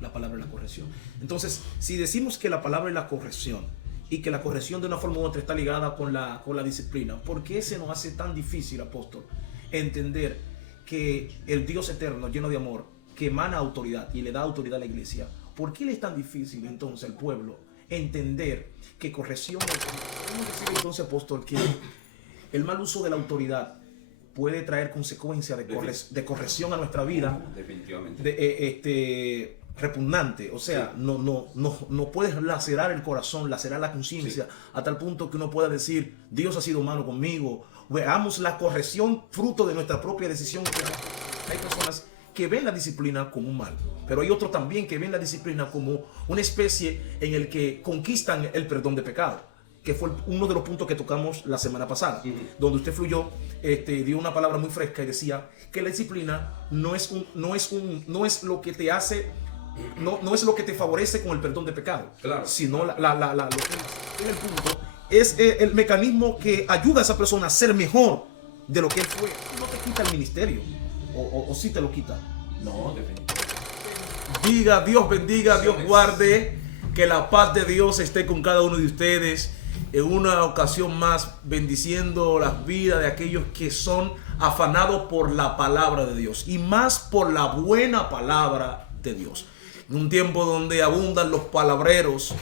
la palabra es la corrección. Entonces, si decimos que la palabra es la corrección y que la corrección de una forma u otra está ligada con la disciplina, ¿por qué se nos hace tan difícil, apóstol, entender que el Dios eterno, lleno de amor, que emana autoridad y le da autoridad a la iglesia, ¿por qué le es tan difícil entonces al pueblo entender que corrección? ¿Podemos decir entonces, apóstol, que el mal uso de la autoridad puede traer consecuencias de corrección a nuestra vida? Definitivamente. Repugnante, o sea, sí. no puedes lacerar el corazón, lacerar la conciencia, sí, a tal punto que uno pueda decir, Dios ha sido malo conmigo. Veamos la corrección fruto de nuestra propia decisión. Hay personas que ven la disciplina como un mal, pero hay otros también que ven la disciplina como una especie en el que conquistan el perdón de pecado, que fue uno de los puntos que tocamos la semana pasada, donde usted fluyó, dio una palabra muy fresca y decía que la disciplina no es lo que te hace, no es lo que te favorece con el perdón de pecado, claro, sino lo que es el punto, es el mecanismo que ayuda a esa persona a ser mejor de lo que él fue. No te quita el ministerio, o sí te lo quita. No, definitivamente. Diga, Dios bendiga, Dios guarde, que la paz de Dios esté con cada uno de ustedes. En una ocasión más, bendiciendo las vidas de aquellos que son afanados por la palabra de Dios y más por la buena palabra de Dios. En un tiempo donde abundan los palabreros,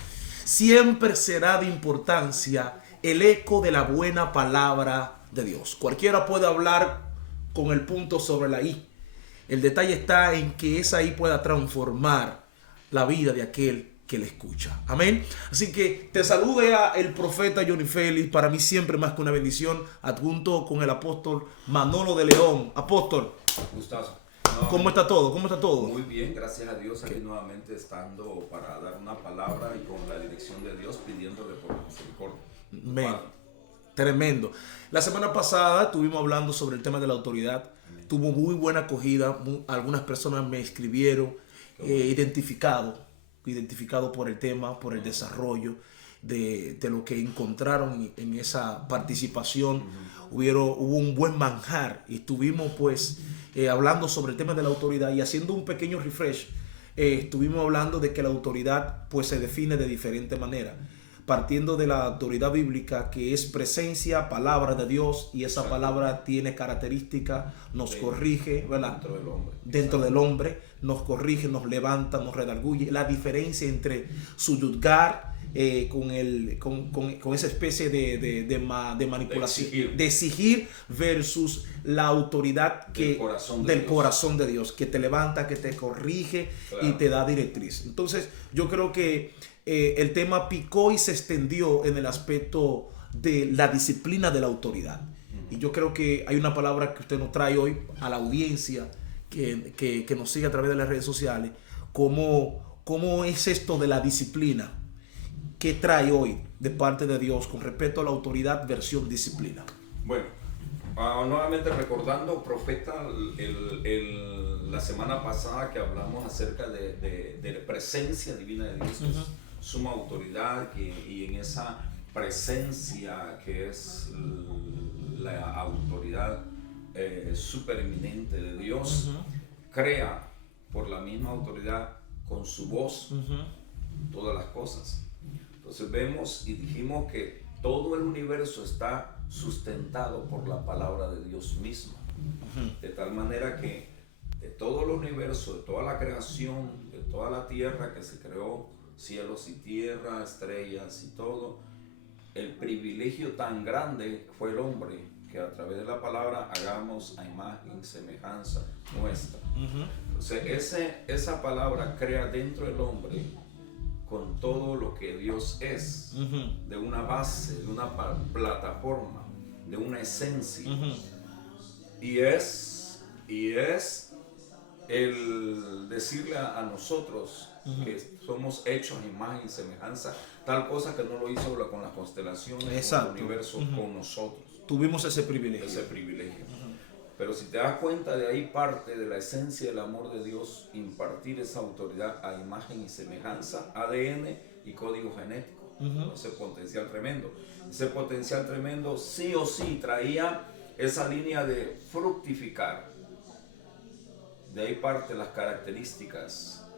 siempre será de importancia el eco de la buena palabra de Dios. Cualquiera puede hablar con el punto sobre la I. El detalle está en que esa I pueda transformar la vida de aquel que le escucha. Amén. Así que te saluda el profeta Johnny Félix. Para mí siempre más que una bendición, adjunto con el apóstol Manolo de León. Apóstol, gustazo. ¿Cómo está todo? ¿Cómo está todo? Muy bien, gracias a Dios, aquí nuevamente estando para dar una palabra y con la dirección de Dios, pidiéndole por la misericordia. Tremendo. La semana pasada estuvimos hablando sobre el tema de la autoridad. Tuvo muy buena acogida. Algunas personas me escribieron identificado por el tema, por el desarrollo de lo que encontraron en esa participación. Hubo un buen manjar y estuvimos pues hablando sobre el tema de la autoridad y haciendo un pequeño refresh. Estuvimos hablando de que la autoridad pues se define de diferente manera, partiendo de la autoridad bíblica, que es presencia, palabra de Dios, y esa palabra tiene características, nos corrige, ¿verdad? Dentro del hombre, nos corrige, nos levanta, nos redarguye. La diferencia entre subyugar con esa especie de manipulación, de exigir versus la autoridad del corazón de Dios, que te levanta, que te corrige, claro, y te da directriz. Entonces, yo creo que el tema picó y se extendió en el aspecto de la disciplina de la autoridad. Y yo creo que hay una palabra que usted nos trae hoy a la audiencia que nos sigue a través de las redes sociales. ¿Cómo es esto de la disciplina? ¿Qué trae hoy de parte de Dios con respecto a la autoridad versión disciplina? Bueno, nuevamente recordando, profeta, la semana pasada que hablamos acerca de la presencia divina de Dios, que es suma autoridad, y en esa presencia que es la autoridad supereminente de Dios, crea por la misma autoridad con su voz todas las cosas. Entonces vemos y dijimos que todo el universo está sustentado por la palabra de Dios misma. De tal manera que de todo el universo, de toda la creación, de toda la tierra que se creó, cielos y tierra, estrellas y todo, el privilegio tan grande fue el hombre, que a través de la palabra hagamos a imagen y semejanza nuestra. Entonces esa palabra crea dentro del hombre con todo lo que Dios es, de una base, de una plataforma, de una esencia. Y es el decirle a nosotros que somos hechos a imagen y semejanza, tal cosa que no lo hizo con las constelaciones, con el universo, con nosotros. Tuvimos ese privilegio. Pero si te das cuenta, de ahí parte de la esencia del amor de Dios, impartir esa autoridad a imagen y semejanza, ADN y código genético. Ese potencial tremendo. Ese potencial tremendo sí o sí traía esa línea de fructificar. De ahí parte las características,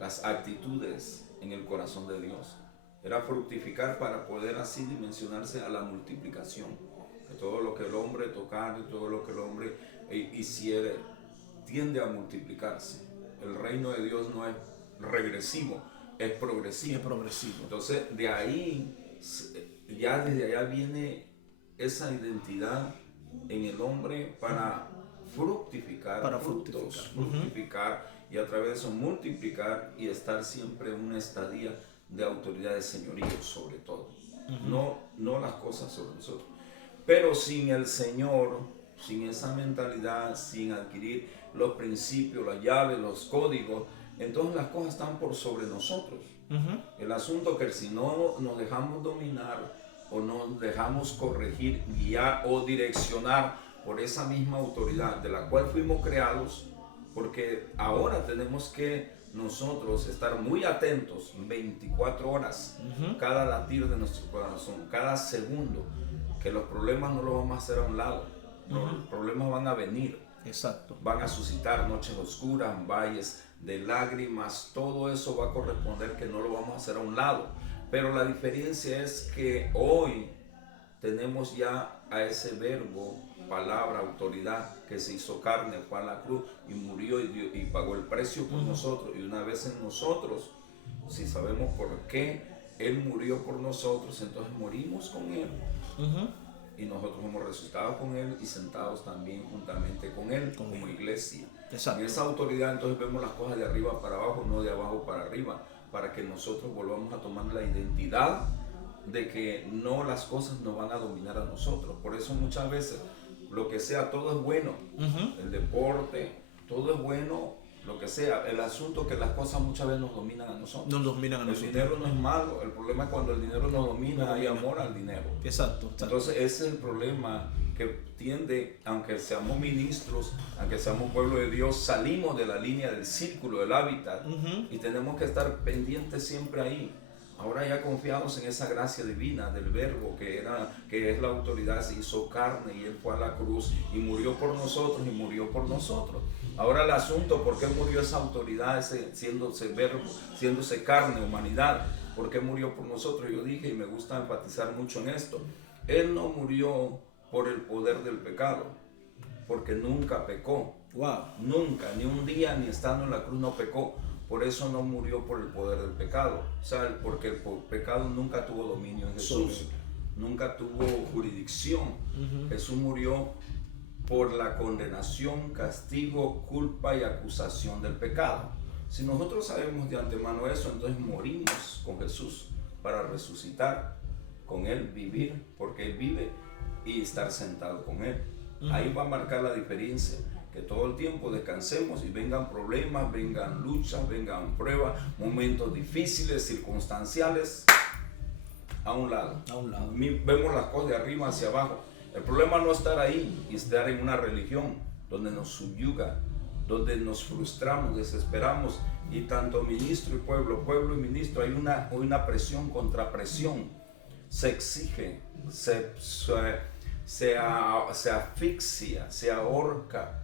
las actitudes en el corazón de Dios. Era fructificar para poder así dimensionarse a la multiplicación. Que todo lo que el hombre tocara, todo lo que el hombre hiciera, tiende a multiplicarse. El reino de Dios no es regresivo, es progresivo. Es progresivo. Entonces, de ahí, ya desde allá viene esa identidad en el hombre para fructificar, fructificar y a través de eso multiplicar y estar siempre en una estadía de autoridad de señorío sobre todo. No las cosas sobre nosotros. Pero sin el Señor, sin esa mentalidad, sin adquirir los principios, las llaves, los códigos, entonces las cosas están por sobre nosotros. El asunto es que si no nos dejamos dominar o nos dejamos corregir, guiar o direccionar por esa misma autoridad de la cual fuimos creados, porque ahora tenemos que nosotros estar muy atentos 24 horas, cada latir de nuestro corazón, cada segundo, que los problemas no los vamos a hacer a un lado, los problemas van a venir. Exacto. Van a suscitar noches oscuras, valles de lágrimas, todo eso va a corresponder que no lo vamos a hacer a un lado. Pero la diferencia es que hoy tenemos ya a ese verbo, palabra, autoridad, que se hizo carne, fue a la cruz y murió y pagó el precio por nosotros. Y una vez en nosotros, si sabemos por qué Él murió por nosotros, entonces morimos con Él. Y nosotros hemos resucitado con Él y sentados también juntamente con Él como iglesia. Exacto. En esa autoridad entonces vemos las cosas de arriba para abajo, no de abajo para arriba, para que nosotros volvamos a tomar la identidad de que no, las cosas nos van a dominar a nosotros. Por eso muchas veces lo que sea, todo es bueno. El deporte, todo es bueno, lo que sea. El asunto es que las cosas muchas veces nos dominan a nosotros. Nos dominan a nosotros. El dinero no es malo, el problema es cuando el dinero nos domina, hay amor al dinero. Exacto. Entonces ese es el problema que tiende, aunque seamos ministros, aunque seamos pueblo de Dios, salimos de la línea del círculo, del hábitat, y tenemos que estar pendientes siempre ahí. Ahora ya confiados en esa gracia divina del verbo que es la autoridad, se hizo carne y Él fue a la cruz y murió por nosotros. Ahora el asunto, ¿por qué murió esa autoridad, siéndose verbo, siéndose carne, humanidad? ¿Por qué murió por nosotros? Yo dije, y me gusta enfatizar mucho en esto, Él no murió por el poder del pecado, porque nunca pecó. Wow. Nunca, ni un día, ni estando en la cruz no pecó. Por eso no murió por el poder del pecado. O sea, porque el pecado nunca tuvo dominio en Jesús. Nunca tuvo jurisdicción. Jesús murió por la condenación, castigo, culpa y acusación del pecado. Si nosotros sabemos de antemano eso, entonces morimos con Jesús para resucitar con Él, vivir, porque Él vive, y estar sentado con Él. Ahí va a marcar la diferencia. Que todo el tiempo descansemos y vengan problemas, vengan luchas, vengan pruebas, momentos difíciles, circunstanciales, a un lado. Vemos las cosas de arriba hacia abajo. El problema no es estar ahí y estar en una religión donde nos subyuga, donde nos frustramos, desesperamos, y tanto ministro y pueblo, pueblo y ministro, hay una presión contra presión. Se exige, se asfixia, se ahorca,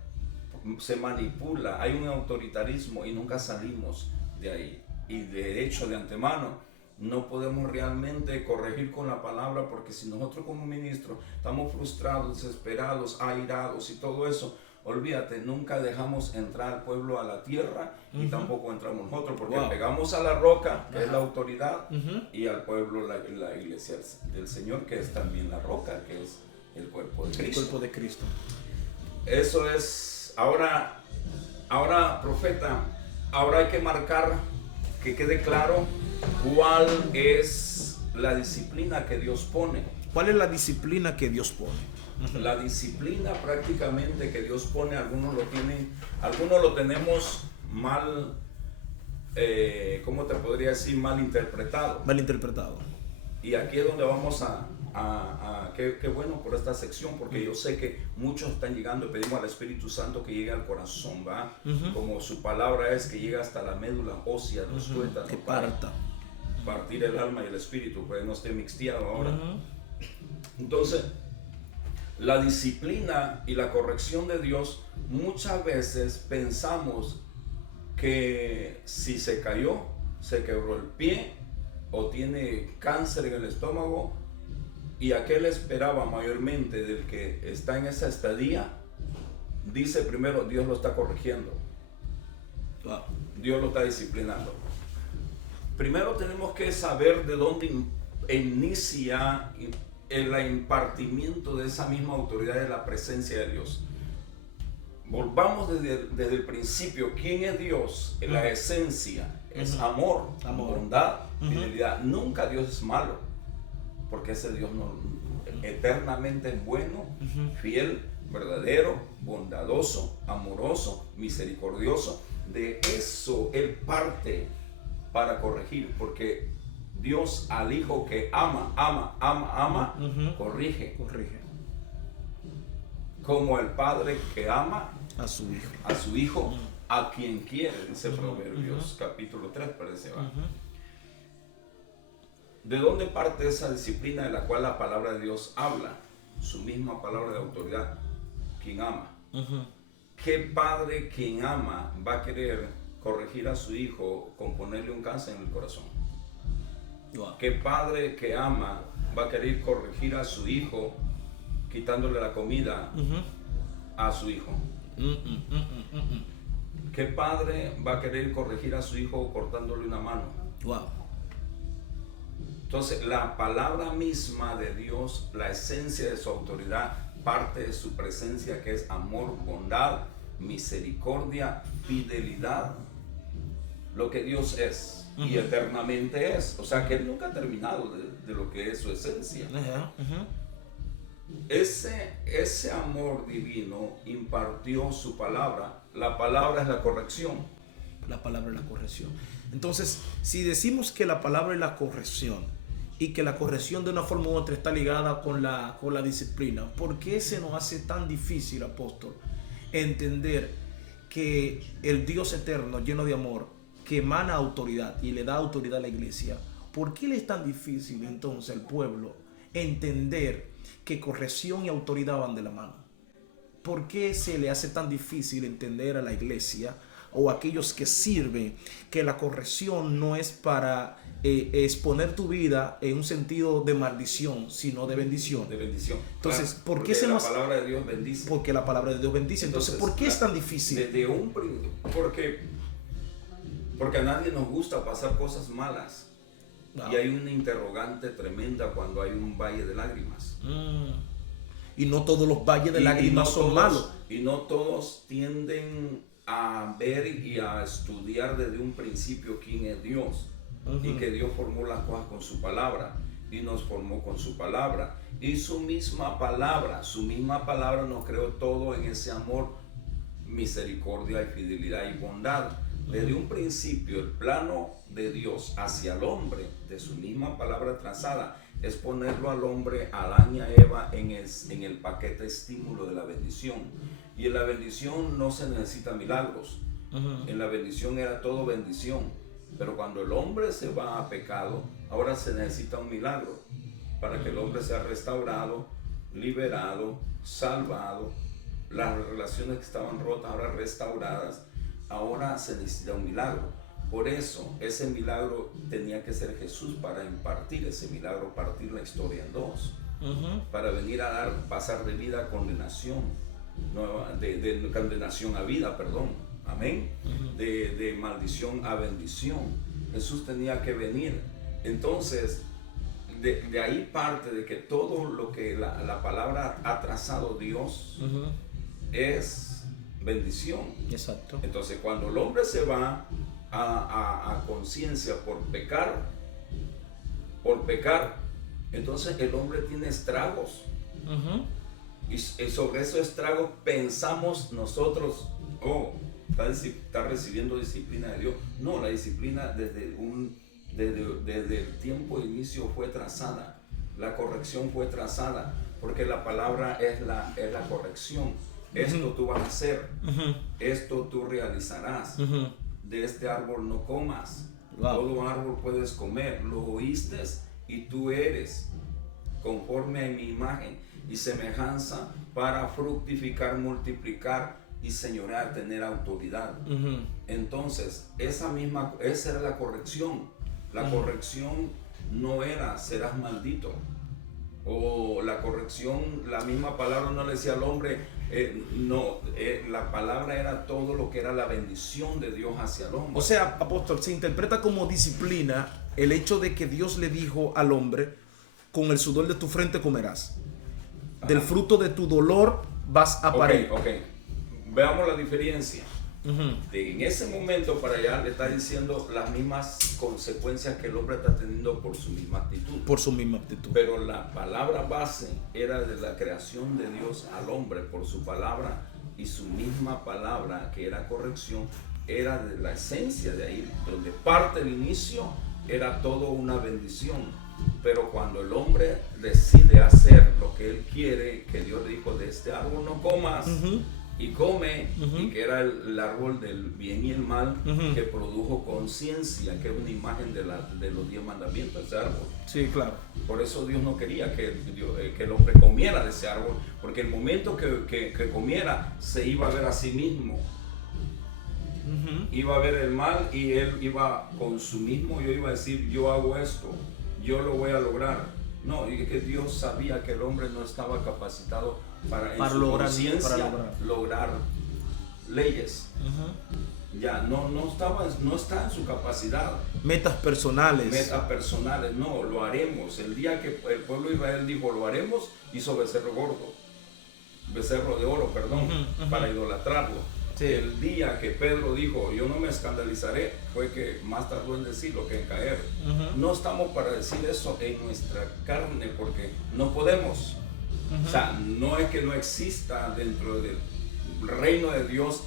se manipula, hay un autoritarismo y nunca salimos de ahí. Y de hecho, de antemano, no podemos realmente corregir con la palabra, porque si nosotros como ministros estamos frustrados, desesperados, airados y todo eso, olvídate, nunca dejamos entrar al pueblo a la tierra, y tampoco entramos nosotros, porque pegamos a la roca, que es la autoridad, y al pueblo la iglesia del Señor, que es también la roca, que es el cuerpo de Cristo. El cuerpo de Cristo. Eso es. Ahora, profeta, ahora hay que marcar, que quede claro cuál es la disciplina que Dios pone. ¿Cuál es la disciplina que Dios pone? La disciplina prácticamente que Dios pone, algunos lo tenemos mal, ¿cómo te podría decir? Mal interpretado. Mal interpretado. Y aquí es donde vamos qué bueno por esta sección, porque yo sé que muchos están llegando y pedimos al Espíritu Santo que llegue al corazón, ¿va? Como su palabra es, que llega hasta la médula ósea, los tuétanos, que parta. Partir el alma y el espíritu, pues no esté mixteado ahora. Entonces, la disciplina y la corrección de Dios, muchas veces pensamos que si se cayó, se quebró el pie o tiene cáncer en el estómago, y aquel esperaba mayormente del que está en esa estadía, dice primero, Dios lo está corrigiendo. Wow. Dios lo está disciplinando. Primero tenemos que saber de dónde inicia el impartimiento de esa misma autoridad de la presencia de Dios. Volvamos desde el principio. ¿Quién es Dios? La esencia es amor, bondad, fidelidad. Nunca Dios es malo, porque ese Dios eternamente es bueno, fiel, verdadero, bondadoso, amoroso, misericordioso. De eso Él parte para corregir, porque Dios al Hijo que ama, corrige. Como el Padre que ama a su Hijo, a quien quiere, dice Proverbios capítulo 3, parece, ¿va? ¿De dónde parte esa disciplina de la cual la palabra de Dios habla? Su misma palabra de autoridad, quien ama. ¿Qué padre quien ama va a querer corregir a su hijo con ponerle un cáncer en el corazón? Wow. ¿Qué padre que ama va a querer corregir a su hijo quitándole la comida a su hijo? ¿Qué padre va a querer corregir a su hijo cortándole una mano? Wow. Entonces, la palabra misma de Dios, la esencia de su autoridad, parte de su presencia, que es amor, bondad, misericordia, fidelidad, lo que Dios es y eternamente es. O sea, que Él nunca ha terminado de lo que es su esencia. Ese amor divino impartió su palabra. La palabra es la corrección. La palabra es la corrección. Entonces, si decimos que la palabra es la corrección y que la corrección de una forma u otra está ligada con la disciplina, ¿por qué se nos hace tan difícil, apóstol, entender que el Dios eterno, lleno de amor, que emana autoridad y le da autoridad a la iglesia, ¿por qué le es tan difícil entonces al pueblo entender que corrección y autoridad van de la mano? ¿Por qué se le hace tan difícil entender a la iglesia o a aquellos que sirven que la corrección no es para exponer tu vida en un sentido de maldición, sino de bendición? De bendición. Entonces, Claro, ¿por qué se nos... la palabra de Dios bendice? Porque la palabra de Dios bendice. Entonces, ¿por qué es tan difícil? Porque a nadie nos gusta pasar cosas malas. Wow. Y hay una interrogante tremenda cuando hay un valle de lágrimas. Y no todos los valles de lágrimas son malos. Y no todos tienden a ver y a estudiar desde un principio quién es Dios. Y que Dios formó las cosas con su palabra. Y nos formó con su palabra. Y su misma palabra nos creó todo en ese amor, misericordia y fidelidad y bondad. Desde un principio, el plano de Dios hacia el hombre, de su misma palabra trazada, es ponerlo al hombre, Adán y a Eva, en el paquete estímulo de la bendición. Y en la bendición no se necesitan milagros. En la bendición era todo bendición. Pero cuando el hombre se va a pecado, ahora se necesita un milagro para que el hombre sea restaurado, liberado, salvado. Las relaciones que estaban rotas, ahora restauradas. Ahora se necesita un milagro. Por eso ese milagro tenía que ser Jesús para impartir ese milagro, partir la historia en dos, para venir a pasar de vida a condenación, de condenación a vida, perdón, amén, de maldición a bendición. Jesús tenía que venir. Entonces, de ahí parte de que todo lo que la palabra ha trazado Dios es bendición. Exacto. Entonces, cuando el hombre se va a conciencia por pecar, entonces el hombre tiene estragos. Y sobre esos estragos pensamos nosotros, está recibiendo disciplina de Dios. No, la disciplina desde el tiempo de inicio fue trazada. La corrección fue trazada, porque la palabra es la corrección. Esto tú vas a hacer, esto tú realizarás, de este árbol no comas, todo árbol puedes comer, lo oíste y tú eres conforme a mi imagen y semejanza para fructificar, multiplicar y señorear, tener autoridad. Entonces, esa era la corrección. La corrección no era serás maldito. O la corrección, la misma palabra no le decía al hombre, la palabra era todo lo que era la bendición de Dios hacia el hombre. O sea, apóstol, se interpreta como disciplina el hecho de que Dios le dijo al hombre, con el sudor de tu frente comerás. Del fruto de tu dolor vas a parir. Ok. Veamos la diferencia. En ese momento para allá le está diciendo las mismas consecuencias que el hombre está teniendo por su misma actitud. Por su misma actitud. Pero la palabra base era de la creación de Dios al hombre por su palabra, y su misma palabra, que era corrección, era de la esencia de ahí, donde parte del inicio era todo una bendición. Pero cuando el hombre decide hacer lo que él quiere, que Dios le dijo, de este árbol no comas, y come, y que era el árbol del bien y el mal, que produjo conciencia, que es una imagen de los 10 mandamientos de ese árbol. Sí, claro. Por eso Dios no quería que el hombre comiera de ese árbol, porque el momento que comiera se iba a ver a sí mismo. Iba a ver el mal, y él iba con su mismo, yo iba a decir, yo hago esto, yo lo voy a lograr. No, y es que Dios sabía que el hombre no estaba capacitado para en su conciencia lograr leyes. Ya no está en su capacidad. Metas personales, no, lo haremos. El día que el pueblo de Israel dijo lo haremos, hizo becerro de oro, para idolatrarlo. Sí. El día que Pedro dijo yo no me escandalizaré, fue que más tardó en decirlo que en caer. No estamos para decir eso en nuestra carne, porque no podemos. O sea, no es que no exista dentro del reino de Dios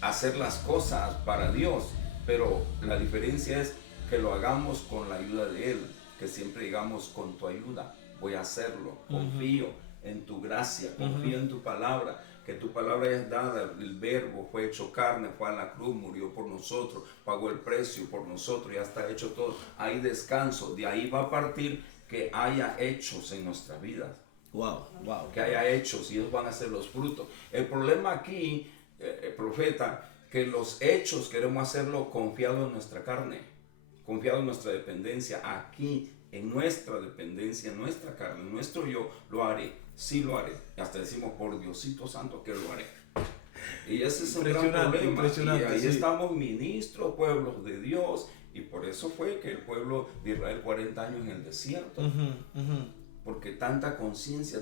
hacer las cosas para Dios, pero la diferencia es que lo hagamos con la ayuda de Él, que siempre digamos, con tu ayuda voy a hacerlo, confío en tu gracia, confío en tu palabra, que tu palabra es dada, el verbo fue hecho carne, fue a la cruz, murió por nosotros, pagó el precio por nosotros, ya está hecho todo, hay descanso, de ahí va a partir que haya hechos en nuestra vida. Wow. Que haya hechos, y ellos van a ser los frutos. El problema aquí, profeta, que los hechos queremos hacerlo confiado en nuestra carne, confiado en nuestra dependencia. Aquí, en nuestra dependencia, en nuestra carne, en nuestro yo, lo haré, sí lo haré. Hasta decimos, por Diosito Santo, que lo haré. Y ese es un gran problema. Y ahí estamos ministros, pueblos de Dios, y por eso fue que el pueblo de Israel 40 años en el desierto. Porque tanta conciencia.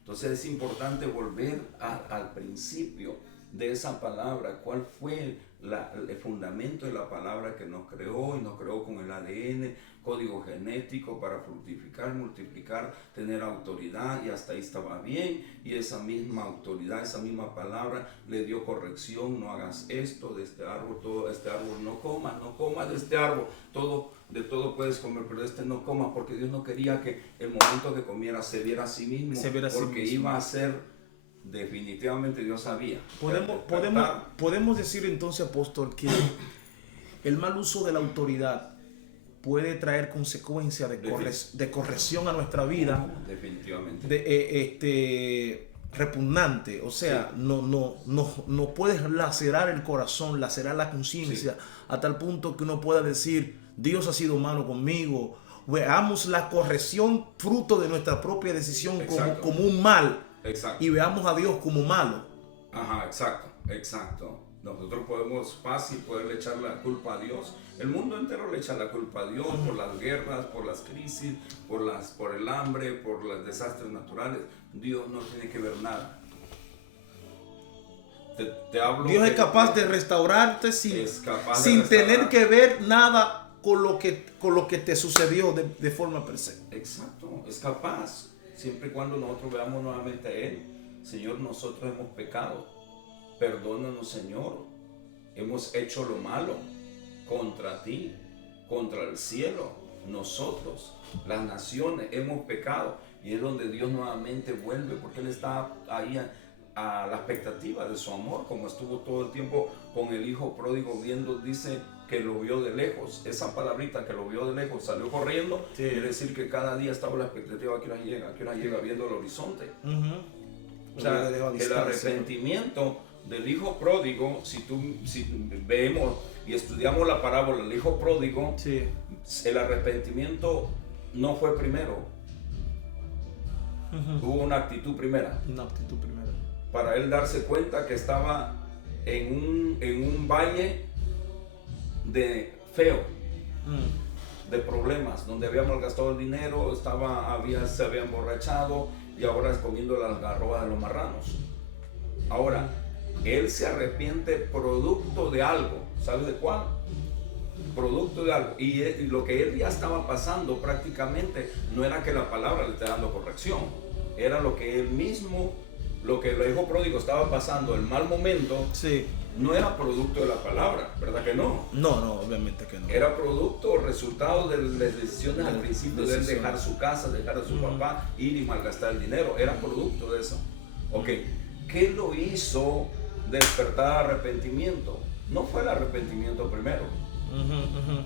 Entonces es importante volver al principio de esa palabra. ¿Cuál fue el fundamento de la palabra que nos creó? Y nos creó con el ADN, código genético para fructificar, multiplicar, tener autoridad, y hasta ahí estaba bien. Y esa misma autoridad, esa misma palabra le dio corrección: no hagas esto, de este árbol, todo este árbol no comas de este árbol, de todo puedes comer, pero de este no comas, porque Dios no quería que el momento que comiera se viera a sí mismo, porque iba a ser, definitivamente Dios sabía. Podemos decir entonces, apóstol, que el mal uso de la autoridad puede traer consecuencias de corrección a nuestra vida. Definitivamente. Repugnante, o sea, sí. no puedes lacerar el corazón, lacerar la conciencia, sí, a tal punto que uno pueda decir, Dios ha sido malo conmigo. Veamos la corrección fruto de nuestra propia decisión como un mal. Exacto. Y veamos a Dios como malo. Ajá, exacto. Nosotros podemos fácil poderle echar la culpa a Dios. El mundo entero le echa la culpa a Dios por las guerras, por las crisis, por el hambre, por los desastres naturales. Dios no tiene que ver nada. Te hablo. Dios es capaz de restaurarte sin tener que ver nada con lo que te sucedió de forma per se. Exacto, es capaz. Siempre y cuando nosotros veamos nuevamente a Él. Señor, nosotros hemos pecado. Perdónanos, Señor. Hemos hecho lo malo contra ti, contra el cielo. Nosotros, las naciones, hemos pecado. Y es donde Dios nuevamente vuelve, porque Él está ahí a la expectativa de su amor, como estuvo todo el tiempo con el hijo pródigo viendo, dice que lo vio de lejos. Esa palabrita, que lo vio de lejos, salió corriendo, sí, quiere decir que cada día estaba la expectativa: ¿a qué hora llega? ¿A qué hora llega? Viendo el horizonte. O sea, el arrepentimiento del hijo pródigo, si vemos y estudiamos la parábola del hijo pródigo, sí, el arrepentimiento no fue primero. Hubo una actitud primera. Una actitud primera. Para él darse cuenta que estaba en un valle de feo, de problemas, donde había malgastado el dinero, se había emborrachado y ahora es comiendo las algarrobas de los marranos. Ahora, él se arrepiente producto de algo. ¿Sabes de cuál? Producto de algo. Y lo que él ya estaba pasando prácticamente no era que la palabra le esté dando corrección, era lo que él mismo, lo que el hijo pródigo estaba pasando, el mal momento, sí, no era producto de la palabra, ¿verdad que no? No, obviamente que no. Era producto, resultado de las decisiones al principio de él dejar su casa, dejar a su papá, ir y malgastar el dinero. Era producto de eso. Ok, ¿qué lo hizo despertar arrepentimiento? No fue el arrepentimiento primero.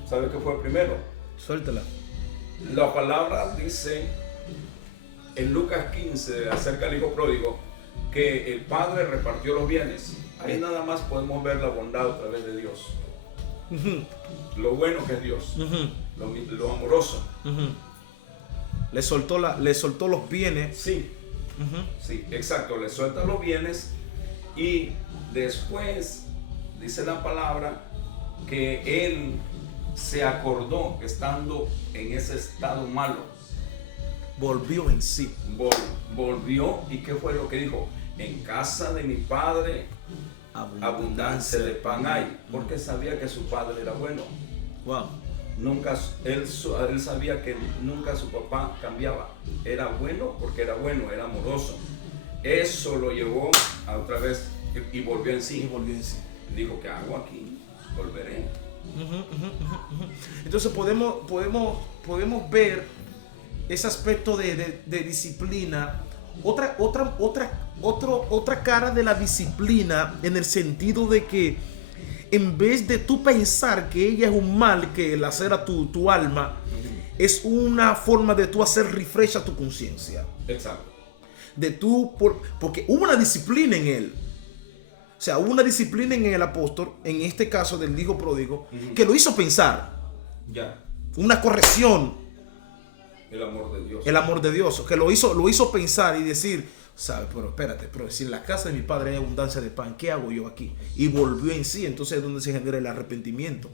¿Sabe qué fue primero? Suéltala. La palabra dice en Lucas 15 acerca del hijo pródigo que el padre repartió los bienes. Ahí nada más podemos ver la bondad a través de Dios. Lo bueno que es Dios. Lo amoroso. Le soltó los bienes. Sí. Sí, exacto. Le suelta los bienes y después dice la palabra que él se acordó que estando en ese estado malo, volvió en sí. Volvió, y ¿qué fue lo que dijo? En casa de mi padre abundancia de pan hay, porque sabía que su padre era bueno. Wow. Nunca, él sabía que nunca su papá cambiaba. Era bueno porque era bueno, era amoroso. Eso lo llevó a otra vez y volvió en sí. Dijo, ¿qué hago aquí? Volveré. Entonces podemos ver ese aspecto de disciplina. Otra cara de la disciplina, en el sentido de que en vez de tú pensar que ella es un mal que el hacer a tu alma, es una forma de tú hacer refresh a tu conciencia. Exacto. Porque hubo una disciplina en él. O sea, hubo una disciplina en el apóstol, en este caso del hijo pródigo, que lo hizo pensar. Ya. Una corrección. El amor de Dios. El amor de Dios, que lo hizo pensar y decir, ¿sabes? Pero espérate, pero si en la casa de mi padre hay abundancia de pan, ¿qué hago yo aquí? Y volvió en sí. Entonces es donde se genera el arrepentimiento.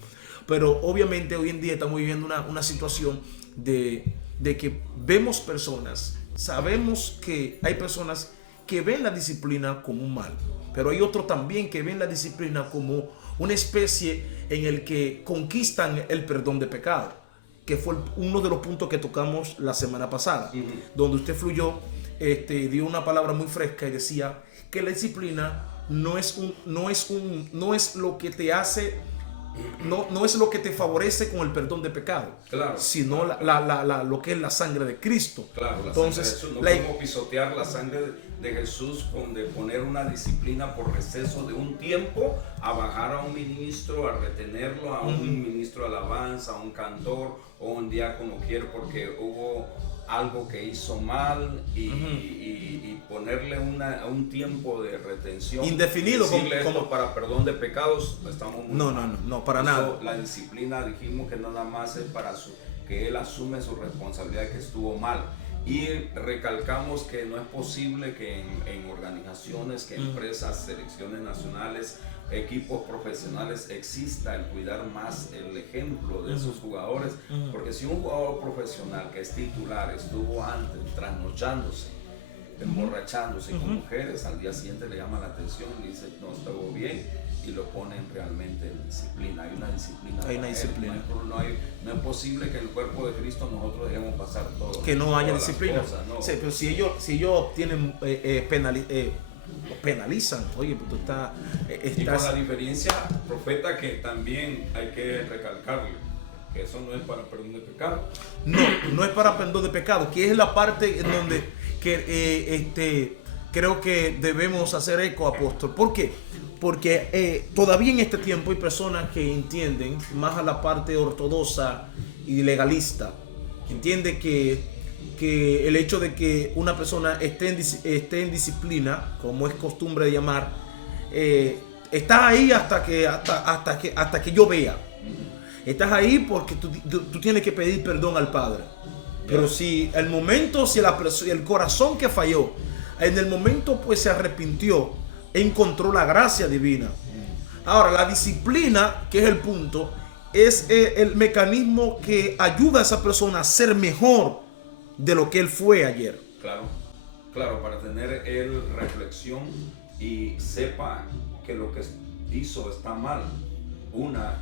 Pero obviamente hoy en día estamos viviendo una situación de que vemos personas, sabemos que hay personas que ven la disciplina como un mal, pero hay otros también que ven la disciplina como una especie en el que conquistan el perdón de pecado, que fue uno de los puntos que tocamos la semana pasada, donde usted dio una palabra muy fresca y decía que la disciplina no es lo que te hace, no es lo que te favorece con el perdón de pecado, claro, sino lo que es la sangre de Cristo. Claro, entonces no podemos pisotear la sangre de Jesús de poner una disciplina por receso de un tiempo a bajar a un ministro, a retenerlo a un ministro de alabanza, a un cantor o un diácono, porque hubo algo que hizo mal y ponerle a un tiempo de retención indefinido, como para perdón de pecados. Estamos muy no, para nada. La disciplina, dijimos que nada más es para que él asume su responsabilidad, que estuvo mal. Y recalcamos que no es posible que en organizaciones, que empresas, selecciones nacionales, equipos profesionales exista el cuidar más el ejemplo de esos jugadores, porque si un jugador profesional que es titular estuvo antes trasnochándose, emborrachándose con mujeres, al día siguiente le llama la atención y dice no estuvo bien, y lo ponen realmente en disciplina. Hay una disciplina. No es posible que en el cuerpo de Cristo nosotros dejemos pasar todo. Que no haya disciplina. No. Sí, pero si ellos tienen penalizan. Oye, pues tú estás. Y con la diferencia, profeta, que también hay que recalcarle que eso no es para perdón de pecado. No es para perdón de pecado, que es la parte en donde creo que debemos hacer eco, apóstol. ¿Por qué? Porque todavía en este tiempo hay personas que entienden más a la parte ortodoxa y legalista. Entiende que que el hecho de que una persona esté en disciplina, como es costumbre de llamar, estás ahí hasta que yo vea. Estás ahí porque tú tienes que pedir perdón al Padre. Pero si el momento, si el corazón que falló, en el momento pues se arrepintió, encontró la gracia divina. Ahora, la disciplina, que es el punto, es el mecanismo que ayuda a esa persona a ser mejor de lo que él fue ayer. Claro, para tener él reflexión y sepa que lo que hizo está mal,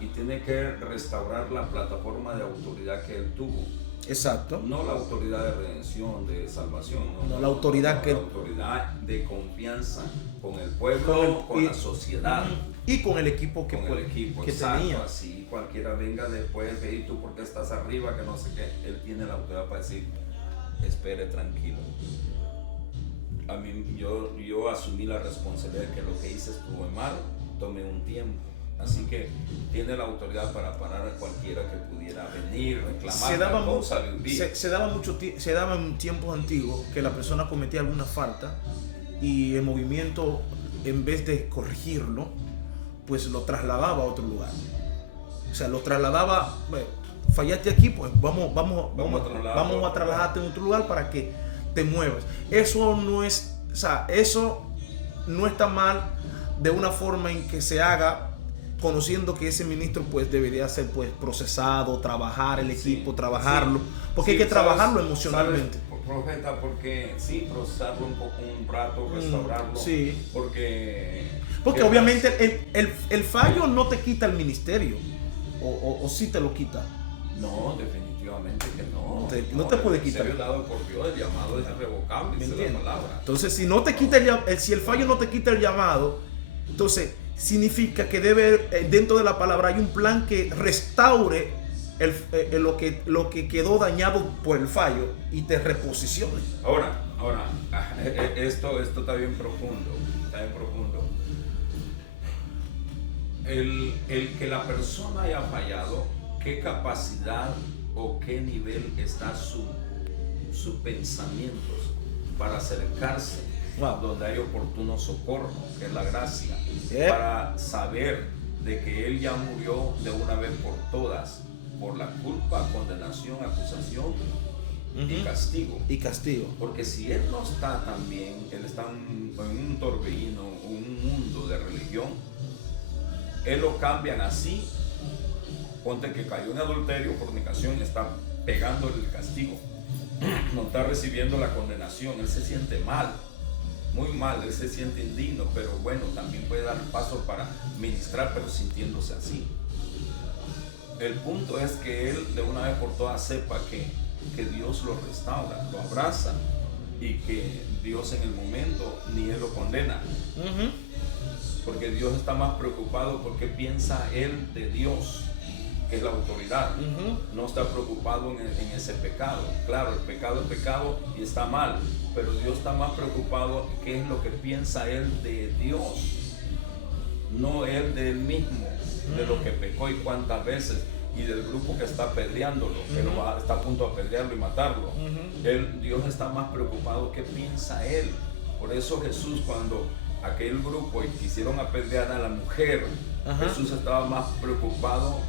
y tiene que restaurar la plataforma de autoridad que él tuvo. Exacto. No la autoridad de redención, de salvación, no la autoridad la autoridad de confianza con el pueblo, con la sociedad. Y con el equipo que exacto, tenía. Así cualquiera venga después, y tú porque estás arriba, que no sé qué, él tiene la autoridad para decir, espere tranquilo. A mí, yo asumí la responsabilidad de que lo que hice estuvo mal, tomé un tiempo. Así que tiene la autoridad para parar a cualquiera que pudiera venir, reclamar. Se daba en tiempos antiguos que la persona cometía alguna falta y el movimiento, en vez de corregirlo, pues lo trasladaba a otro lugar. O sea, lo trasladaba, bueno, fallaste aquí, pues vamos a trasladarte en otro lugar para que te muevas. Eso no está mal de una forma en que se haga conociendo que ese ministro pues debería ser pues procesado, trabajar el equipo, trabajarlo, porque hay que trabajarlo emocionalmente. Profeta, porque procesarlo un rato, restaurarlo, porque obviamente el fallo no te quita el ministerio, o sí te lo quita. No, definitivamente que no. No te puede quitar. El ministerio dado por Dios, el llamado es irrevocable, dice la palabra. Entonces, si no te quita si el fallo no te quita el llamado, entonces significa que dentro de la palabra hay un plan que restaure lo que quedó dañado por el fallo y te reposicione. Ahora, esto está bien profundo. El que la persona haya fallado, ¿qué capacidad o qué nivel está sus pensamientos para acercarse donde hay oportuno socorro, que es la gracia, para saber de que él ya murió de una vez por todas por la culpa, condenación, acusación y castigo? Porque si él no está también, él está en un torbellino, un mundo de religión, él lo cambian así. Ponte que cayó en adulterio, fornicación, está pegando el castigo, no está recibiendo la condenación, él se siente mal, muy mal, él se siente indigno, pero bueno, también puede dar paso para ministrar, pero sintiéndose así. El punto es que él de una vez por todas sepa que Dios lo restaura, lo abraza, y que Dios en el momento ni él lo condena. Porque Dios está más preocupado porque piensa él de Dios, que es la autoridad. No está preocupado en ese pecado. Claro, el pecado es pecado y está mal, pero Dios está más preocupado qué es lo que piensa él de Dios, no él de él mismo, de lo que pecó y cuántas veces, y del grupo que está apedreándolo, que está a punto de apedrearlo y matarlo. Dios está más preocupado qué piensa él. Por eso Jesús, cuando aquel grupo quisieron apedrear a la mujer, Jesús estaba más preocupado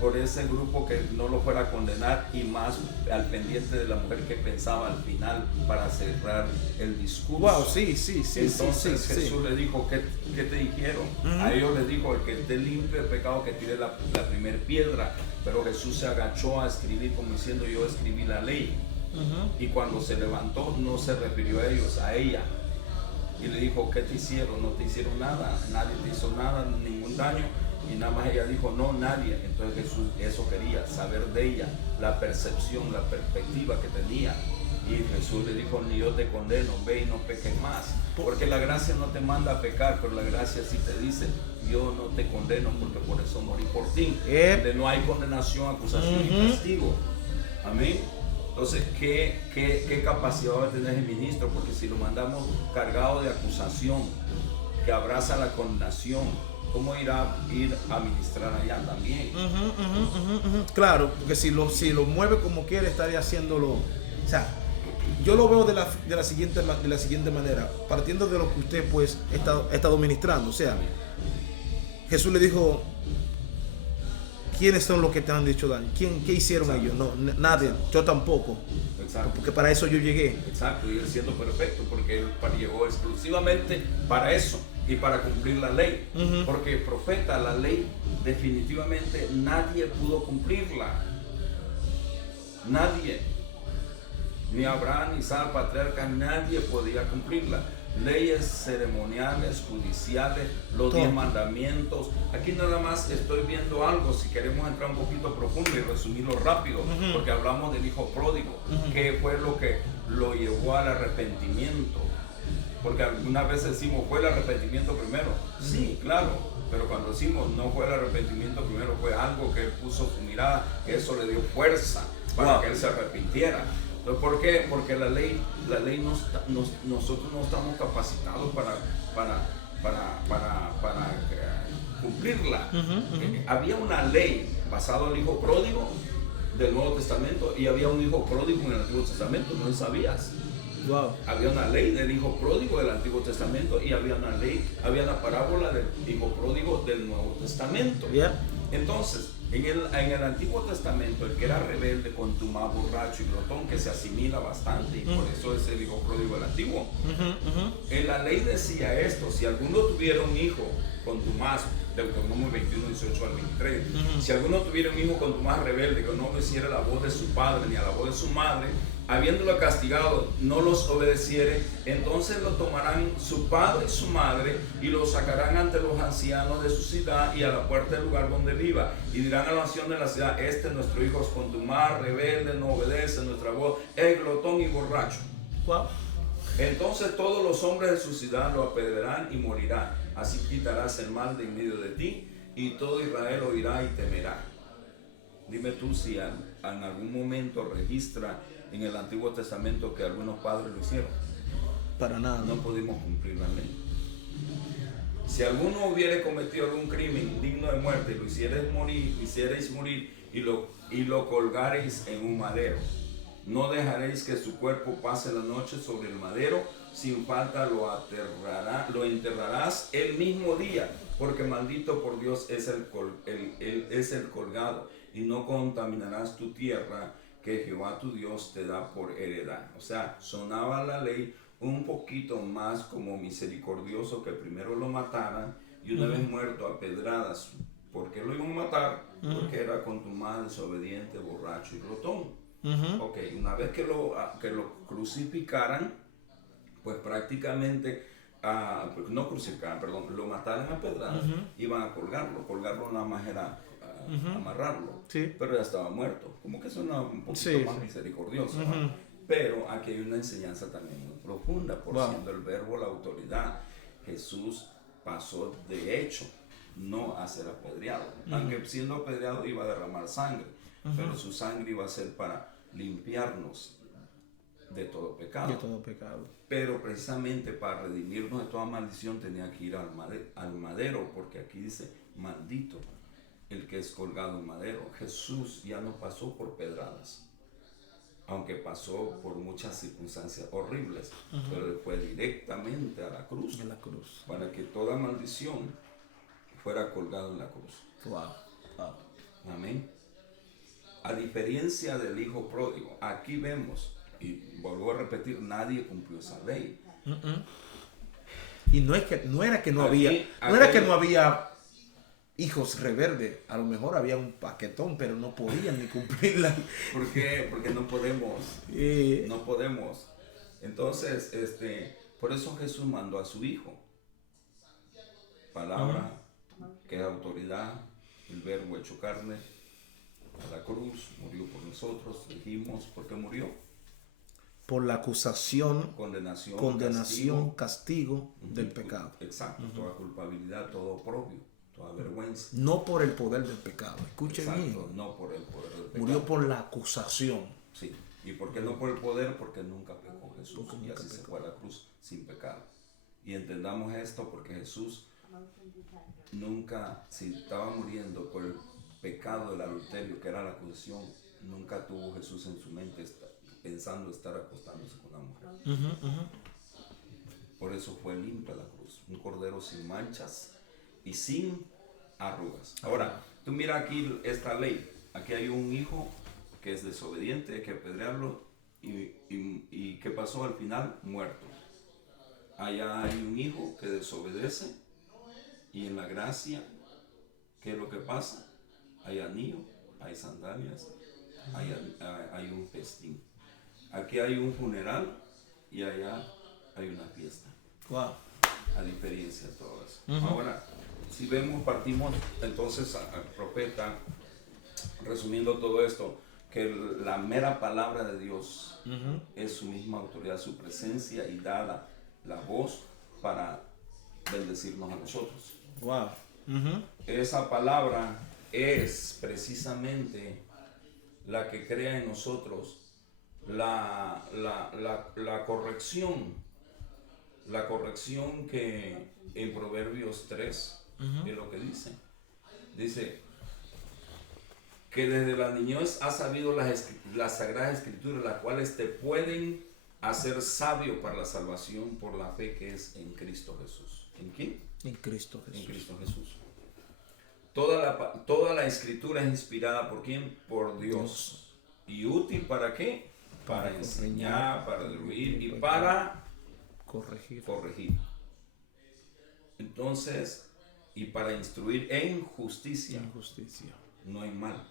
por ese grupo que no lo fuera a condenar, y más al pendiente de la mujer que pensaba al final para cerrar el discurso. Entonces Jesús le dijo, ¿qué te dijeron? A ellos les dijo, el que esté limpio de pecado que tire la primer piedra. Pero Jesús se agachó a escribir como diciendo, yo escribí la ley. Y cuando se levantó no se refirió a ellos, a ella. Y le dijo, ¿qué te hicieron? No te hicieron nada, nadie te hizo nada, ningún daño. Y nada más ella dijo, no, nadie. Entonces Jesús eso quería, saber de ella, la percepción, la perspectiva que tenía. Y Jesús le dijo, ni yo te condeno, ve y no peques más. Porque la gracia no te manda a pecar, pero la gracia sí te dice, yo no te condeno porque por eso morí por ti. Donde no hay condenación, acusación y castigo. Amén. Entonces, ¿qué capacidad va a tener el ministro? Porque si lo mandamos cargado de acusación, que abraza la condenación, ¿cómo irá a ir a ministrar allá también? Claro, porque si lo mueve como quiere, estaría haciéndolo. O sea, yo lo veo de la siguiente manera, partiendo de lo que usted pues ha estado ministrando. O sea, Jesús le dijo, ¿quiénes son los que te han dicho daño? ¿Qué hicieron Exacto. ellos? No, nadie, yo tampoco. Exacto. Porque para eso yo llegué. Exacto, y él siendo perfecto, porque él llegó exclusivamente para eso y para cumplir la ley. Ujú. Porque profeta, la ley definitivamente nadie pudo cumplirla. Nadie. Ni Abraham, ni Sara, patriarca, nadie podía cumplirla. Leyes ceremoniales, judiciales, los 10 mandamientos. Aquí nada más estoy viendo algo, si queremos entrar un poquito profundo y resumirlo rápido, porque hablamos del hijo pródigo, que fue lo que lo llevó al arrepentimiento. Porque algunas veces decimos, ¿fue el arrepentimiento primero? Sí, claro, pero cuando decimos no fue el arrepentimiento primero, fue algo que él puso su mirada, eso le dio fuerza para que él se arrepintiera. Entonces, ¿por qué? Porque la ley nosotros no estamos capacitados para cumplirla. Había una ley basada en el hijo pródigo del Nuevo Testamento y había un hijo pródigo en el Antiguo Testamento, no lo sabías. Wow. Había una ley del hijo pródigo del Antiguo Testamento y había una parábola del hijo pródigo del Nuevo Testamento. Yeah. Entonces, en el Antiguo Testamento, el que era rebelde, contumaz, borracho y glotón, que se asimila bastante, y por eso es el hijo pródigo del Antiguo. En la ley decía esto: si alguno tuviera un hijo contumaz, Deuteronomio 21, 18 al 23, si alguno tuviera un hijo contumaz rebelde, que no obedeciera la voz de su padre ni a la voz de su madre, habiéndolo castigado, no los obedeciere, entonces lo tomarán su padre y su madre y lo sacarán ante los ancianos de su ciudad y a la puerta del lugar donde viva, y dirán a los ancianos de la ciudad: este nuestro hijo es contumaz, rebelde, no obedece nuestra voz, es glotón y borracho. Wow. Entonces todos los hombres de su ciudad lo apedrearán y morirá. Así quitarás el mal de en medio de ti, y todo Israel oirá y temerá. Dime tú si en algún momento registra en el Antiguo Testamento que algunos padres lo hicieron. Para nada. No pudimos cumplir la ley. Si alguno hubiera cometido algún crimen digno de muerte, lo hicierais morir y lo colgareis en un madero. No dejaréis que su cuerpo pase la noche sobre el madero, sin falta lo enterrarás el mismo día, porque maldito por Dios es el colgado, y no contaminarás tu tierra que Jehová tu Dios te da por heredad. O sea, sonaba la ley un poquito más como misericordioso, que primero lo mataran y una vez muerto a pedradas. ¿Por qué lo iban a matar? Porque era contumaz, desobediente, borracho y glotón. Ok, una vez que lo crucificaran, pues prácticamente, no crucificaran, perdón, lo mataran a pedradas, iban a colgarlo nada más era amarrarlo, Sí. pero ya estaba muerto. Como que suena un poquito más misericordioso, ¿no? Pero aquí hay una enseñanza también muy profunda, por siendo el verbo la autoridad. Jesús pasó de hecho no a ser apedreado, aunque siendo apedreado iba a derramar sangre, pero su sangre iba a ser para limpiarnos de todo pecado. De todo pecado. Pero precisamente para redimirnos de toda maldición tenía que ir al madero, porque aquí dice: maldito el que es colgado en madero. Jesús ya no pasó por pedradas, aunque pasó por muchas circunstancias horribles, pero él fue directamente a la cruz, para que toda maldición fuera colgado en la cruz. Wow. Wow. Amén. A diferencia del hijo pródigo, aquí vemos, y vuelvo a repetir, nadie cumplió esa ley. Y no era que no había hijos rebeldes. A lo mejor había un paquetón, pero no podían ni cumplirla. ¿Por qué? Porque no podemos. No podemos. Entonces, por eso Jesús mandó a su hijo. Palabra, que es autoridad, el verbo hecho carne, a la cruz, murió por nosotros. Dijimos, ¿por qué murió? Por la acusación, condenación, castigo del pecado. Exacto, toda culpabilidad, todo oprobio, toda vergüenza. No por el poder del pecado. Escuchen bien. No por el poder del pecado. Murió por la acusación. Sí. ¿Y por qué no por el poder? Porque nunca pecó Jesús. Y así se fue a la cruz sin pecado. Y entendamos esto, porque Jesús nunca, si estaba muriendo por el pecado del adulterio, que era la acusación, nunca tuvo Jesús en su mente pensando estar acostándose con la mujer. Ujú. Por eso fue limpia la cruz, un cordero sin manchas y sin arrugas. Ahora, tú mira aquí esta ley. Aquí hay un hijo que es desobediente, hay que apedrearlo. ¿Y qué pasó al final? Muerto. Allá hay un hijo que desobedece y en la gracia, ¿qué es lo que pasa? Hay anillo, hay sandalias, hay un festín. Aquí hay un funeral y allá hay una fiesta. Wow. A diferencia de todo eso. Ahora, si vemos, partimos entonces al profeta, resumiendo todo esto, que la mera palabra de Dios es su misma autoridad, su presencia, y da la voz para bendecirnos a nosotros. Wow. Esa palabra es precisamente la que crea en nosotros la corrección. La corrección que en Proverbios 3 es lo que dice. Dice que desde la niñez has sabido las sagradas escrituras, las cuales te pueden hacer sabio para la salvación por la fe que es en Cristo Jesús. ¿En quién? En Cristo Jesús. En Cristo Jesús. Toda la escritura es inspirada ¿por quién? Por Dios. ¿Y útil para qué? Para enseñar, para destruir y para corregir. Entonces, y para instruir en justicia. No hay mal.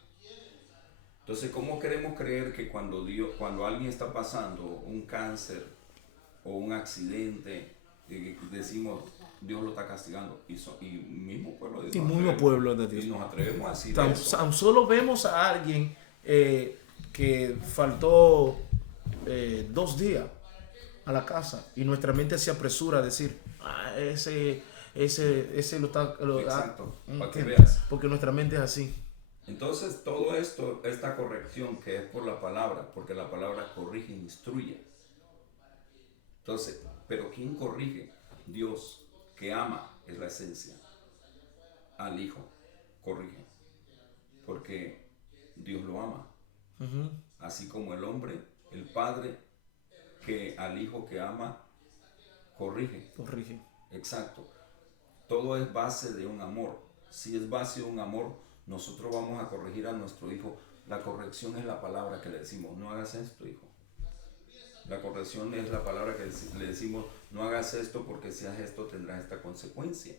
Entonces, ¿cómo queremos creer que cuando alguien está pasando un cáncer o un accidente, decimos Dios lo está castigando? Y mismo pueblo de Dios. Y mismo pueblo de Dios. Y nos atrevemos a decir eso. Tan solo vemos a alguien que faltó 2 días a la casa y nuestra mente se apresura a decir, ese lo está... Exacto, para que veas. Porque nuestra mente es así. Entonces, todo esto, esta corrección que es por la palabra, porque la palabra corrige e instruye. Entonces, ¿pero quién corrige? Dios, que ama, es la esencia. Al Hijo, corrige. Porque Dios lo ama. Así como el hombre, el Padre, que al Hijo que ama, corrige. Exacto. Todo es base de un amor. Si es base de un amor, nosotros vamos a corregir a nuestro hijo. La corrección es la palabra que le decimos, no hagas esto, hijo. La corrección es la palabra que le decimos, no hagas esto porque si haces esto tendrás esta consecuencia.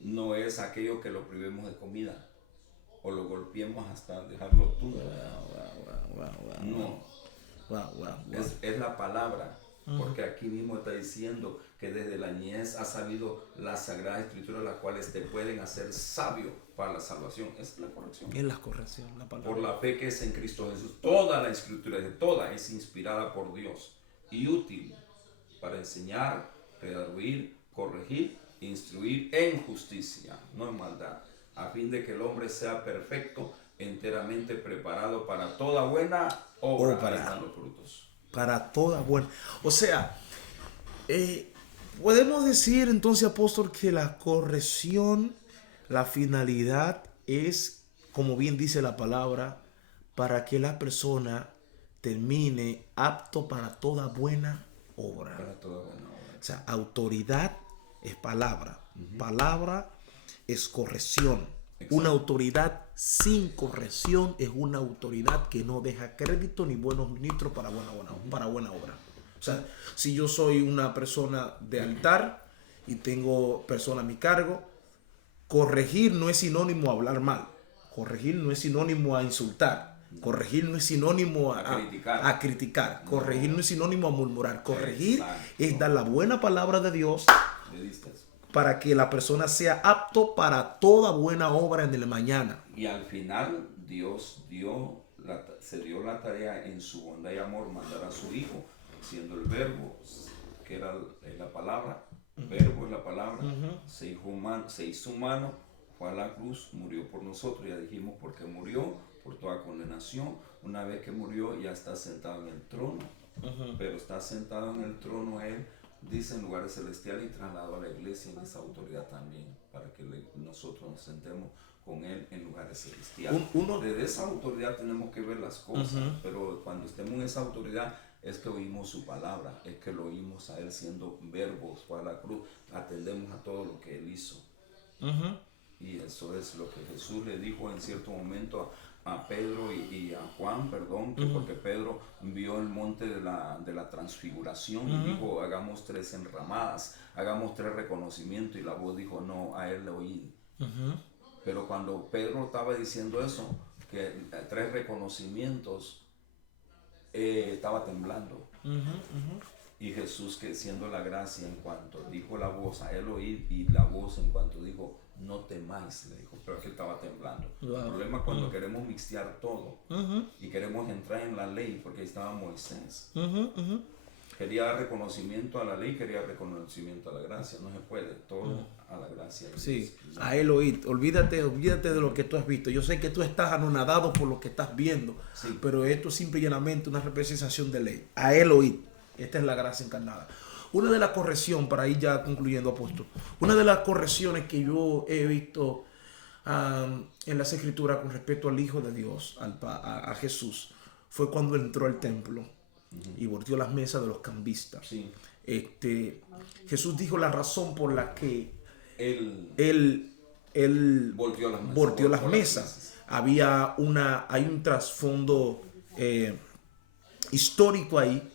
No es aquello que lo privemos de comida o lo golpeemos hasta dejarlo tú. No. Es la palabra. Porque aquí mismo está diciendo que desde la niñez has sabido las sagradas escrituras, las cuales te pueden hacer sabio para la salvación. Esa es la corrección. Es la corrección, la palabra. Por la fe que es en Cristo Jesús. Toda la escritura, toda es inspirada por Dios y útil para enseñar, redarguir, corregir, instruir en justicia, no en maldad, a fin de que el hombre sea perfecto, enteramente preparado para toda buena obra. Ahí están los frutos. Para toda buena. O sea, podemos decir entonces, apóstol, que la corrección, la finalidad es, como bien dice la palabra, para que la persona termine apto para toda buena obra. Para toda buena obra. O sea, autoridad es palabra. Palabra es corrección. Exacto. Una autoridad sin corrección es una autoridad que no deja crédito ni buenos ministros para buena obra. O sea, si yo soy una persona de altar y tengo personas a mi cargo, corregir no es sinónimo a hablar mal. Corregir no es sinónimo a insultar. Corregir no es sinónimo a criticar. Corregir no es sinónimo a murmurar. Corregir es dar la buena palabra de Dios para que la persona sea apto para toda buena obra en el mañana. Y al final Dios se dio la tarea en su bondad y amor mandar a su Hijo, siendo el verbo, que era la palabra. Verbo es la palabra. Se hizo humano, fue a la cruz, murió por nosotros. Ya dijimos por qué murió, por toda condenación. Una vez que murió ya está sentado en el trono. Pero está sentado en el trono Él, dice, en lugares celestiales, y trasladó a la iglesia en esa autoridad también, para que nosotros nos sentemos con Él en lugares celestiales. Desde esa autoridad tenemos que ver las cosas, pero cuando estemos en esa autoridad es que oímos su palabra, es que lo oímos a Él siendo verbos, fue a la cruz, atendemos a todo lo que Él hizo. Y eso es lo que Jesús le dijo en cierto momento a Pedro y a Juan, perdón, porque Pedro vio el monte de la transfiguración y dijo, hagamos 3 enramadas, hagamos 3 reconocimientos, y la voz dijo, no, a él le oí. Pero cuando Pedro estaba diciendo eso, que 3 reconocimientos, estaba temblando. Y Jesús, que siendo la gracia, en cuanto dijo la voz, a él oí, y la voz en cuanto dijo, no temáis, le dijo, pero que estaba temblando. El problema es cuando queremos mixtear todo y queremos entrar en la ley, porque ahí estaba Moisés. Quería dar reconocimiento a la ley, quería reconocimiento a la gracia. No se puede, todo a la gracia. Sí, a él oír. Olvídate de lo que tú has visto. Yo sé que tú estás anonadado por lo que estás viendo, pero esto es simple y llanamente una representación de ley. A él oír. Esta es la gracia encarnada. Una de las correcciones, para ir ya concluyendo, apóstol, una de las correcciones que yo he visto en las escrituras con respecto al Hijo de Dios, a Jesús, fue cuando entró al templo y volteó las mesas de los cambistas. Jesús dijo la razón por la que él volteó las mesas. Hay un trasfondo histórico ahí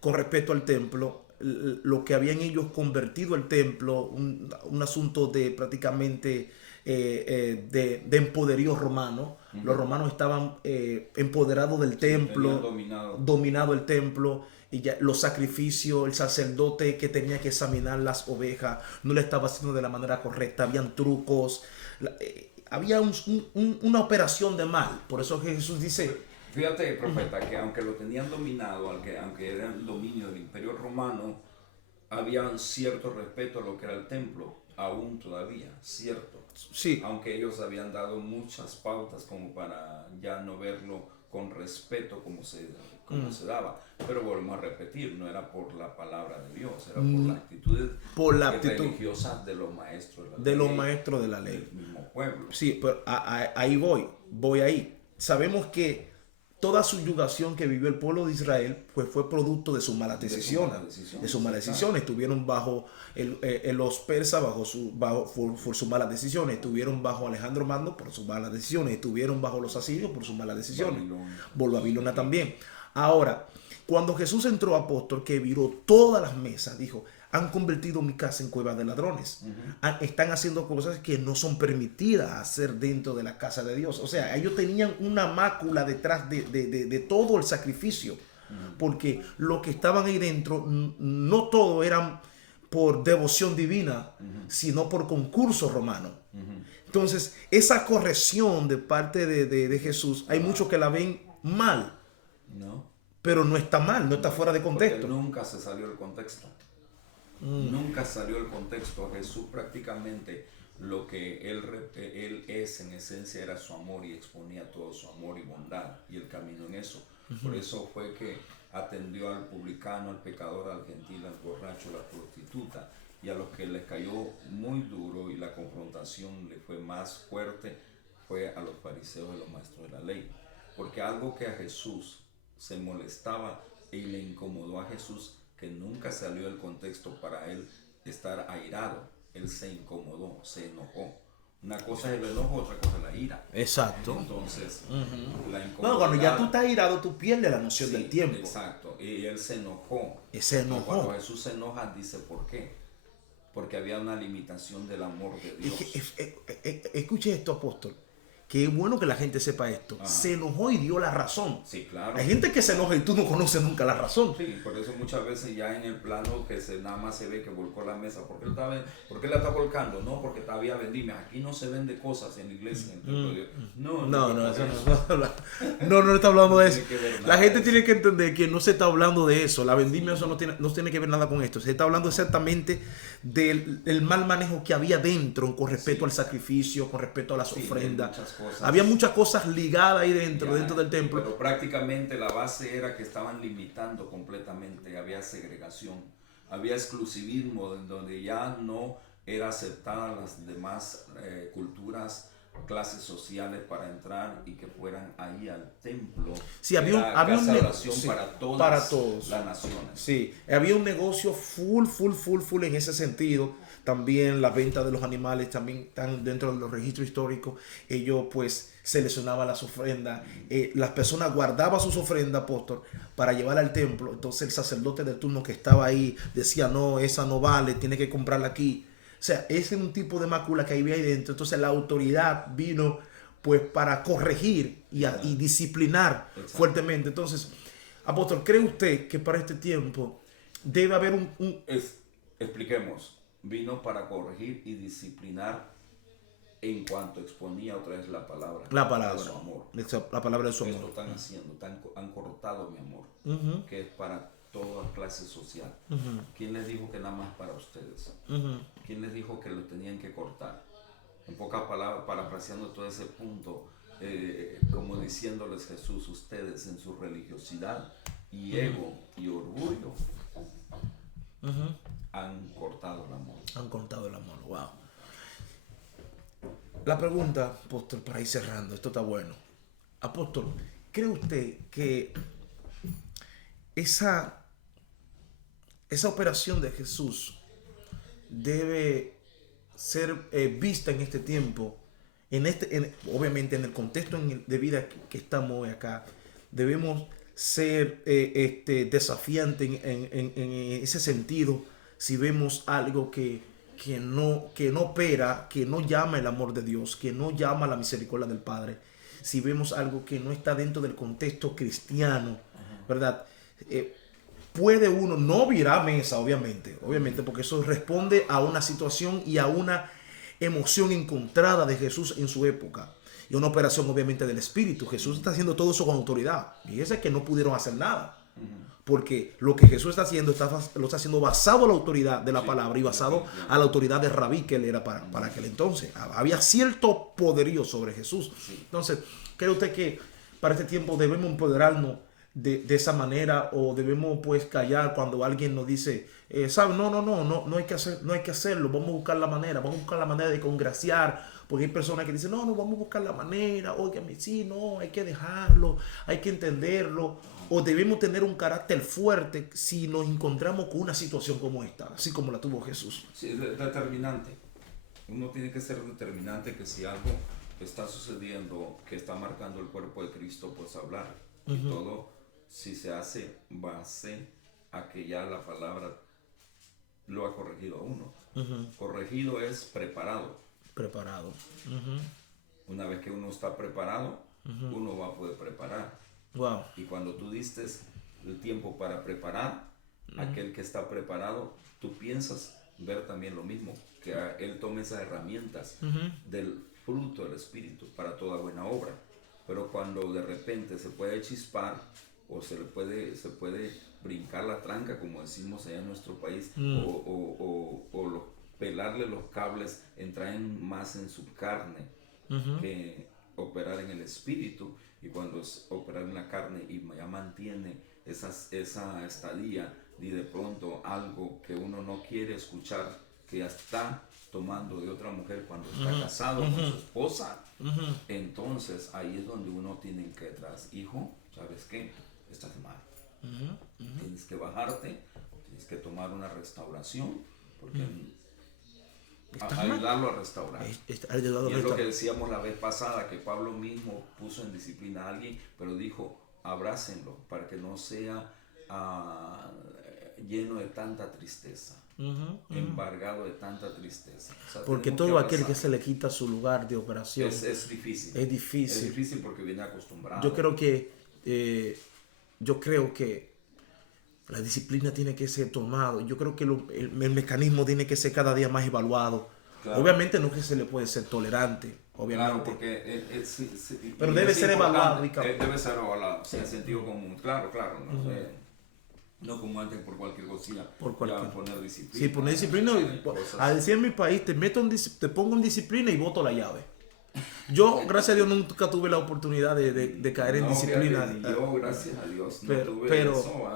con respecto al templo, lo que habían ellos convertido el templo, un asunto de prácticamente de empoderío romano. Los romanos estaban empoderados del templo, dominado el templo, y ya los sacrificios, el sacerdote que tenía que examinar las ovejas no lo estaba haciendo de la manera correcta, habían trucos, había una operación de mal. Por eso Jesús dice, fíjate, profeta, que aunque lo tenían dominado, aunque era el dominio del Imperio Romano, había un cierto respeto a lo que era el templo, aún todavía, cierto. Sí. Aunque ellos habían dado muchas pautas como para ya no verlo con respeto como se daba. Pero volvemos a repetir, no era por la palabra de Dios, era por la actitud religiosa de los maestros de la ley. Del mismo pueblo. Sí, pero ahí voy ahí. Sabemos que toda subjugación que vivió el pueblo de Israel pues fue producto de sus malas decisiones. Estuvieron bajo los persas por sus malas decisiones. Estuvieron bajo Alejandro Magno por sus malas decisiones. Estuvieron bajo los asirios por sus malas decisiones. Por Babilonia también. Ahora, cuando Jesús entró, apóstol, que viró todas las mesas, dijo, han convertido mi casa en cueva de ladrones. Están haciendo cosas que no son permitidas hacer dentro de la casa de Dios. O sea, ellos tenían una mácula detrás de todo el sacrificio. Porque lo que estaban ahí dentro, no todo eran por devoción divina, sino por concurso romano. Entonces, esa corrección de parte de Jesús, hay muchos que la ven mal. No. Pero no está mal, no está fuera de contexto. Porque nunca se salió del contexto. Nunca salió del contexto. Jesús prácticamente lo que él es en esencia era su amor, y exponía todo su amor y bondad y el camino en eso. Por eso fue que atendió al publicano, al pecador, al gentil, al borracho, a la prostituta, y a los que les cayó muy duro y la confrontación le fue más fuerte fue a los fariseos y los maestros de la ley. Porque algo que a Jesús se molestaba y le incomodó a Jesús, que nunca salió del contexto para él estar airado. Él se incomodó, se enojó. Una cosa es el enojo, otra cosa es la ira. Exacto. Entonces, la incomodidad... No, cuando ya tú estás airado, tú pierdes la noción del tiempo. Exacto. Y él se enojó. Y cuando Jesús se enoja, dice, ¿por qué? Porque había una limitación del amor de Dios. Escuche esto, apóstol. Qué bueno que la gente sepa esto. Ajá. Se enojó y dio la razón. Sí, claro. Hay gente que se enoja y tú no conoces nunca la razón. Sí, por eso muchas veces ya en el plano que nada más se ve que volcó la mesa. ¿Por qué la está volcando? No, porque todavía vendimos. Aquí no se vende cosas en la iglesia. No está hablando de eso. La gente tiene que entender que no se está hablando de eso. La vendimia eso no tiene que ver nada con esto. Se está hablando exactamente del mal manejo que había dentro con respecto al sacrificio, con respecto a las ofrendas. Había muchas cosas ligadas ahí dentro del templo. Pero prácticamente la base era que estaban limitando completamente. Había segregación, había exclusivismo, donde ya no era aceptada las demás culturas, clases sociales para entrar y que fueran ahí al templo. Sí, había un oración sí, para para todos las naciones. Sí, había un negocio full en ese sentido. También la venta de los animales también están dentro de los registros históricos. Ellos pues seleccionaban las ofrendas. Las personas guardaban sus ofrendas, apóstol, para llevar al templo. Entonces el sacerdote de turno que estaba ahí decía, no, esa no vale, tiene que comprarla aquí. O sea, ese es un tipo de mácula que había ahí dentro. Entonces la autoridad vino pues para corregir y disciplinar fuertemente. Entonces, apóstol, ¿cree usted que para este tiempo debe haber expliquemos, vino para corregir y disciplinar en cuanto exponía otra vez la palabra de su amor? La palabra de su amor. Esto están haciendo, han cortado mi amor, que es para toda clase social. ¿Quién les dijo que nada más para ustedes? ¿Quién les dijo que lo tenían que cortar? En pocas palabras, parafraseando todo ese punto, como diciéndoles Jesús, ustedes en su religiosidad y ego y orgullo han cortado el amor. Han cortado el amor, wow. La pregunta, apóstol, para ir cerrando, esto está bueno. Apóstol, ¿cree usted que esa operación de Jesús debe ser vista en este tiempo, obviamente en el contexto de vida que estamos hoy acá? Debemos ser desafiantes en ese sentido si vemos algo que no opera, que no llama el amor de Dios, que no llama la misericordia del Padre, si vemos algo que no está dentro del contexto cristiano, ¿verdad? Puede uno no virar mesa, obviamente, porque eso responde a una situación y a una emoción encontrada de Jesús en su época, y una operación obviamente del Espíritu. Jesús está haciendo todo eso con autoridad. Fíjense que no pudieron hacer nada, porque lo que Jesús está haciendo lo está haciendo basado a la autoridad de la palabra y basado a la autoridad de Rabí que él era para aquel entonces. Había cierto poderío sobre Jesús. Entonces, ¿cree usted que para este tiempo debemos empoderarnos de esa manera, o debemos pues callar cuando alguien nos dice, ¿sabe? No hay que hacerlo, vamos a buscar la manera de congraciar? Porque hay personas que dicen, no, vamos a buscar la manera, óigame, sí, no, hay que dejarlo, hay que entenderlo. O debemos tener un carácter fuerte si nos encontramos con una situación como esta, así como la tuvo Jesús. Sí, determinante. Uno tiene que ser determinante, que si algo está sucediendo, que está marcando el cuerpo de Cristo, pues hablar. Y todo, si se hace base a que ya la palabra lo ha corregido a uno. Corregido es preparado. Una vez que uno está preparado, uno va a poder preparar. Wow. Y cuando tú diste el tiempo para preparar, aquel que está preparado, tú piensas ver también lo mismo, que él tome esas herramientas del fruto del Espíritu para toda buena obra. Pero cuando de repente se puede chispar o se puede brincar la tranca, como decimos allá en nuestro país, o pelarle los cables, entrar más en su carne que operar en el Espíritu. Y cuando es operar en la carne y ya mantiene esa estadía, y de pronto algo que uno no quiere escuchar, que ya está tomando de otra mujer cuando está casado con su esposa, entonces ahí es donde uno tiene que atrás, hijo, ¿sabes qué? Estás mal. Tienes que bajarte, tienes que tomar una restauración, porque ayudarlo a restaurar. Y es lo que decíamos la vez pasada, que Pablo mismo puso en disciplina a alguien, pero dijo, abrácenlo para que no sea lleno de tanta tristeza, embargado de tanta tristeza. O sea, porque todo aquel que se le quita su lugar de operación es difícil. Es difícil. Es difícil porque viene acostumbrado. Yo creo que la disciplina tiene que ser tomada. Yo creo que el mecanismo tiene que ser cada día más evaluado. Claro. Obviamente no es que se le puede ser tolerante, obviamente. Claro, porque pero debe ser evaluado. Debe ser evaluado, sí, en sentido común. Claro. No como antes por cualquier cosilla. Poner disciplina. Sí, poner disciplina. A decir en mi país, te pongo en disciplina y boto la llave. Yo, gracias a Dios, nunca tuve la oportunidad de caer en disciplina. Yo, gracias a Dios, no tuve pero, eso.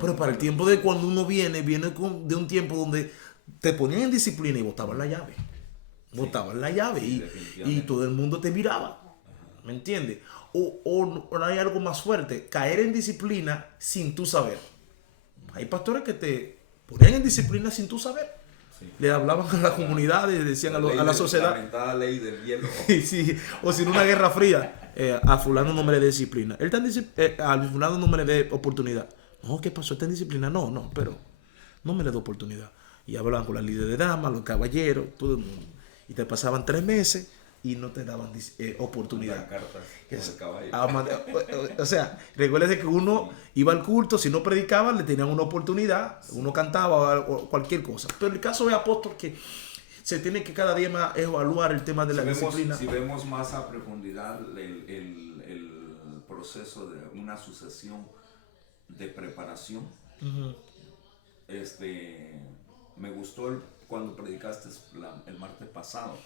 Pero para el tiempo de cuando uno viene de un tiempo donde te ponían en disciplina y botaban la llave. Botaban la llave y todo el mundo te miraba. ¿Me entiendes? O hay algo más fuerte, caer en disciplina sin tú saber. Hay pastores que te ponían en disciplina sin tú saber. Sí. Le hablaban a la comunidad y decían a la sociedad. La lamentada ley del hielo. Sí, o si en una guerra fría, a fulano no me le dé disciplina. A fulano no me le dé oportunidad. No, ¿qué pasó? ¿Está en disciplina? No, pero no me le dé oportunidad. Y hablaban con la líder de damas, los caballeros, todo el mundo. Y te pasaban 3 meses y no te daban oportunidad. O sea, recuérdese que uno iba al culto, si no predicaba, le tenían una oportunidad, uno cantaba o cualquier cosa. Pero el caso es, apóstol, que se tiene que cada día más evaluar el tema de la disciplina. Si vemos más a profundidad el proceso de una sucesión de preparación, me gustó cuando predicaste el martes pasado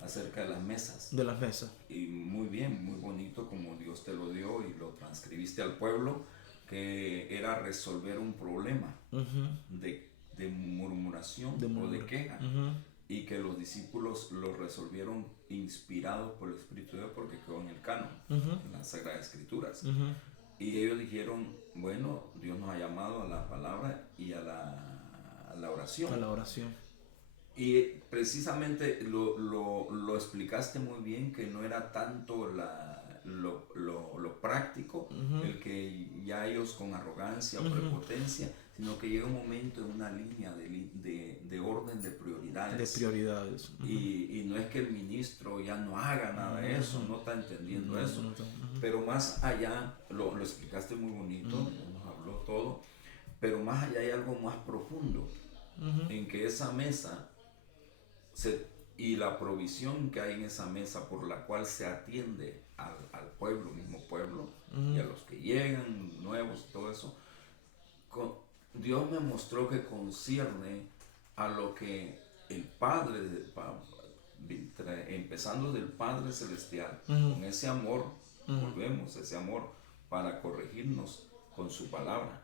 acerca de las mesas. De las mesas. Y muy bien, muy bonito como Dios te lo dio y lo transcribiste al pueblo, que era resolver un problema de murmuración o de queja. Y que los discípulos lo resolvieron inspirados por el Espíritu de Dios porque quedó en el canon, en las Sagradas Escrituras. Y ellos dijeron, bueno, Dios nos ha llamado a la palabra y a la oración. A la oración. Y precisamente lo explicaste muy bien, que no era tanto lo práctico, el que ya ellos con arrogancia o prepotencia, sino que llega un momento en una línea de orden de prioridades. De prioridades. Y no es que el ministro ya no haga nada de eso, no está entendiendo eso. Pero más allá, lo explicaste muy bonito, nos habló todo, pero más allá hay algo más profundo, en que esa mesa y la provisión que hay en esa mesa por la cual se atiende al pueblo, mismo pueblo, y a los que llegan nuevos, todo eso, Dios me mostró que concierne a lo que el Padre, empezando del Padre Celestial, con ese amor, volvemos, ese amor para corregirnos con su palabra.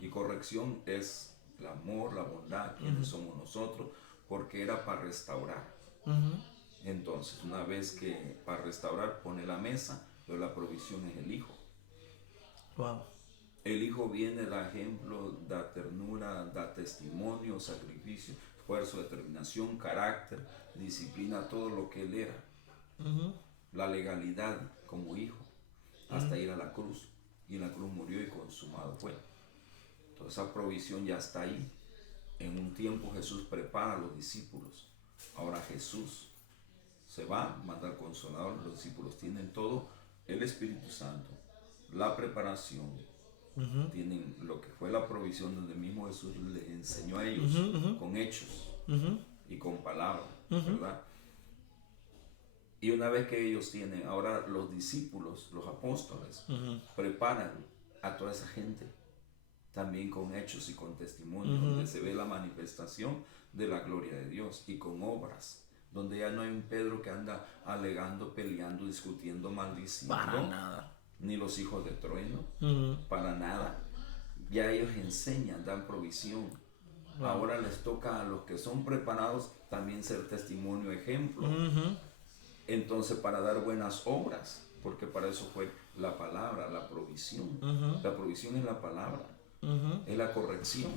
Y corrección es el amor, la bondad, quienes somos nosotros, porque era para restaurar. Entonces, una vez que para restaurar pone la mesa, pero la provisión es el Hijo. Wow. El Hijo viene, da ejemplo, da ternura, da testimonio, sacrificio, esfuerzo, determinación, carácter, disciplina, todo lo que Él era. La legalidad como Hijo, hasta ir a la cruz. Y en la cruz murió y consumado fue. Toda esa provisión ya está ahí. En un tiempo Jesús prepara a los discípulos. Ahora Jesús se va, manda al Consolador. Los discípulos tienen todo, el Espíritu Santo, la preparación, tienen lo que fue la provisión, donde mismo Jesús les enseñó a ellos con hechos y con palabras, ¿verdad? Y una vez que ellos tienen, ahora los discípulos, los apóstoles, preparan a toda esa gente también con hechos y con testimonios, donde se ve la manifestación de la gloria de Dios, y con obras, donde ya no hay un Pedro que anda alegando, peleando, discutiendo, maldiciendo. Para nada. Ni los hijos de trueno, para nada. Ya ellos enseñan, dan provisión. Ahora les toca a los que son preparados también ser testimonio, ejemplo. Entonces, para dar buenas obras, porque para eso fue la palabra, la provisión. La provisión es la palabra, es la corrección.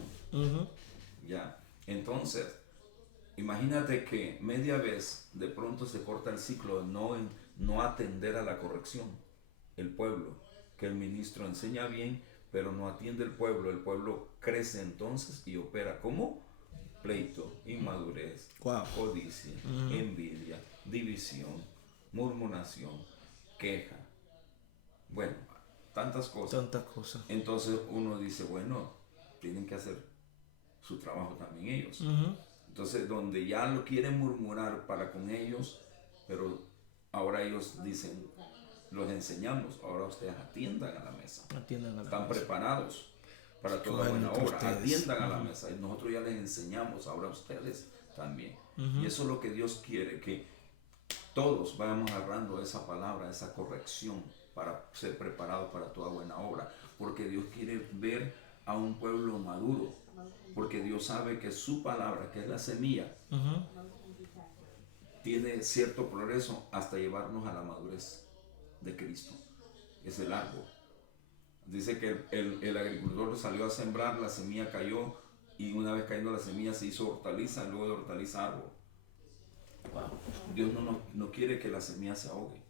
Ya. Entonces, imagínate que media vez de pronto se corta el ciclo de no atender a la corrección. El pueblo, que el ministro enseña bien, pero no atiende el pueblo crece entonces y opera como pleito, inmadurez, codicia, envidia, división, murmuración, queja, bueno, tantas cosas. Entonces uno dice, bueno, tienen que hacer su trabajo también ellos. Entonces, donde ya lo quieren murmurar para con ellos, pero ahora ellos dicen, los enseñamos, ahora ustedes atiendan a la mesa. Están preparados para toda buena obra. Atiendan a la mesa. Y nosotros ya les enseñamos, ahora ustedes también. Y eso es lo que Dios quiere, que todos vayamos agarrando esa palabra, esa corrección, para ser preparados para toda buena obra. Porque Dios quiere ver a un pueblo maduro, porque Dios sabe que su palabra, que es la semilla, tiene cierto progreso hasta llevarnos a la madurez de Cristo. Es el árbol. Dice que el agricultor salió a sembrar, la semilla cayó, y una vez cayendo la semilla se hizo hortaliza, luego de hortaliza árbol. Wow. Dios no quiere que la semilla se ahogue.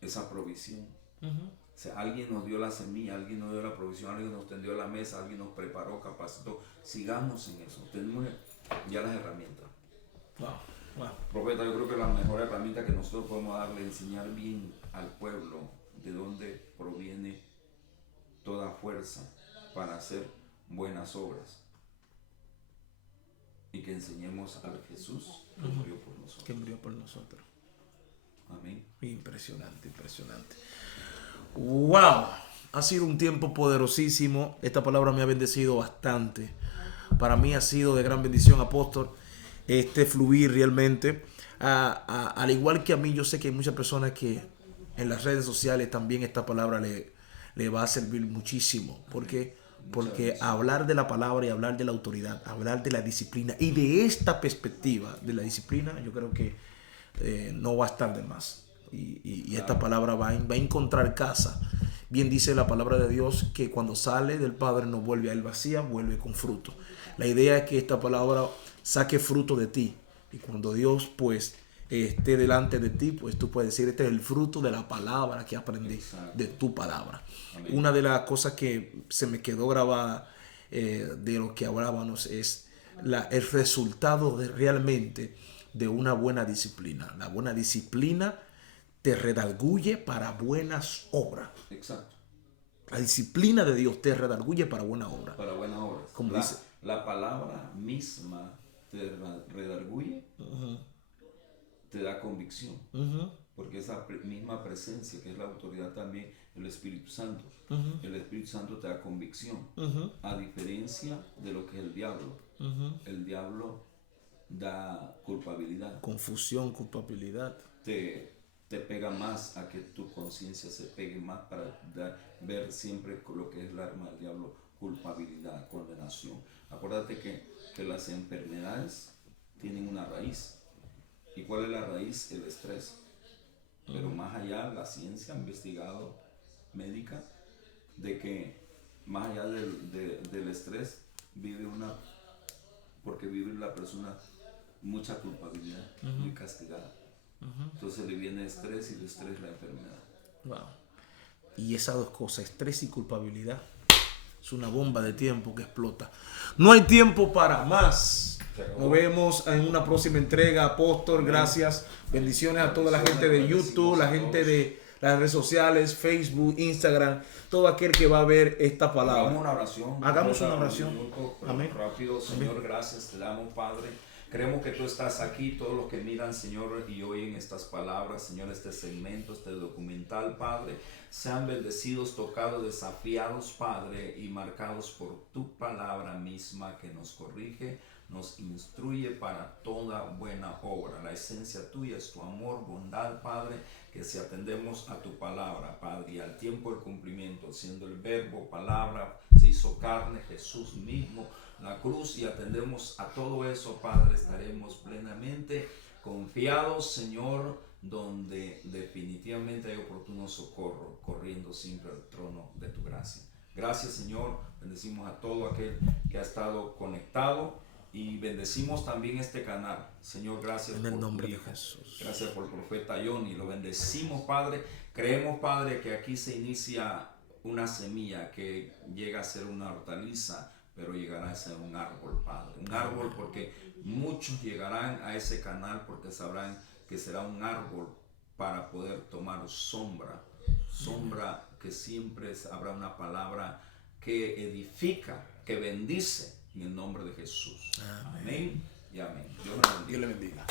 Esa provisión. O sea, alguien nos dio la semilla, alguien nos dio la provisión, alguien nos tendió la mesa, alguien nos preparó, capacitó. Sigamos en eso. Tenemos ya las herramientas. Wow. Profeta, yo creo que la mejor herramienta que nosotros podemos darle es enseñar bien al pueblo de dónde proviene toda fuerza para hacer buenas obras. Y que enseñemos al Jesús que murió por nosotros. Que murió por nosotros. Amén. Impresionante. Wow, ha sido un tiempo poderosísimo. Esta palabra me ha bendecido bastante. Para mí ha sido de gran bendición, apóstol, fluir realmente. Al igual que a mí, yo sé que hay muchas personas que en las redes sociales también esta palabra le va a servir muchísimo. Porque hablar de la palabra y hablar de la autoridad, hablar de la disciplina y de esta perspectiva de la disciplina, yo creo que no va a estar de más. Y esta palabra va a encontrar casa. Bien dice la palabra de Dios que cuando sale del Padre no vuelve a él vacía, vuelve con fruto. La idea es que esta palabra saque fruto de ti. Y cuando Dios pues esté delante de ti, pues tú puedes decir, este es el fruto de la palabra que aprendí. Exacto. De tu palabra. Amén. Una de las cosas que se me quedó grabada de lo que hablábamos es el resultado realmente de una buena disciplina. La buena disciplina te redarguye para buenas obras. Exacto. La disciplina de Dios te redarguye para buenas obras. Para buenas obras. Como dice. La palabra misma te redarguye, te da convicción. Porque esa misma presencia, que es la autoridad también, el Espíritu Santo. El Espíritu Santo te da convicción. A diferencia de lo que es el diablo. El diablo da culpabilidad. Confusión, culpabilidad. Te pega más a que tu conciencia se pegue más para ver siempre lo que es el arma del diablo, culpabilidad, condenación. Acuérdate que las enfermedades tienen una raíz. ¿Y cuál es la raíz? El estrés. Pero más allá, la ciencia ha investigado, médica, de que más allá del estrés porque vive la persona mucha culpabilidad, muy castigada. Entonces le viene estrés y el estrés la enfermedad. Wow. Y esas dos cosas, estrés y culpabilidad, es una bomba de tiempo que explota. No hay tiempo para más. Nos vemos en una próxima entrega, apóstol. Gracias. Bendiciones a toda la gente de YouTube, la gente de las redes sociales, Facebook, Instagram, todo aquel que va a ver esta palabra. Hagamos una oración. Hagamos una oración. Amén. Rápido, Señor, gracias te damos, Padre. Creemos que tú estás aquí, todos los que miran, Señor, y oyen estas palabras, Señor, este segmento, este documental, Padre, sean bendecidos, tocados, desafiados, Padre, y marcados por tu palabra misma que nos corrige, nos instruye para toda buena obra. La esencia tuya es tu amor, bondad, Padre, que si atendemos a tu palabra, Padre, y al tiempo del cumplimiento, siendo el verbo, palabra, se hizo carne, Jesús mismo, la cruz, y atendemos a todo eso, Padre, estaremos plenamente confiados, Señor, donde definitivamente hay oportuno socorro, corriendo siempre al trono de tu gracia. Gracias, Señor, bendecimos a todo aquel que ha estado conectado y bendecimos también este canal. Señor, gracias en el por nombre tu de Hijo. Jesús. Gracias por el profeta Johnny, lo bendecimos, Padre. Creemos, Padre, que aquí se inicia una semilla que llega a ser una hortaliza, pero llegará a ser un árbol, Padre. Un árbol porque muchos llegarán a ese canal porque sabrán que será un árbol para poder tomar sombra. Sombra que siempre habrá una palabra que edifica, que bendice en el nombre de Jesús. Amén y amén. Dios le bendiga.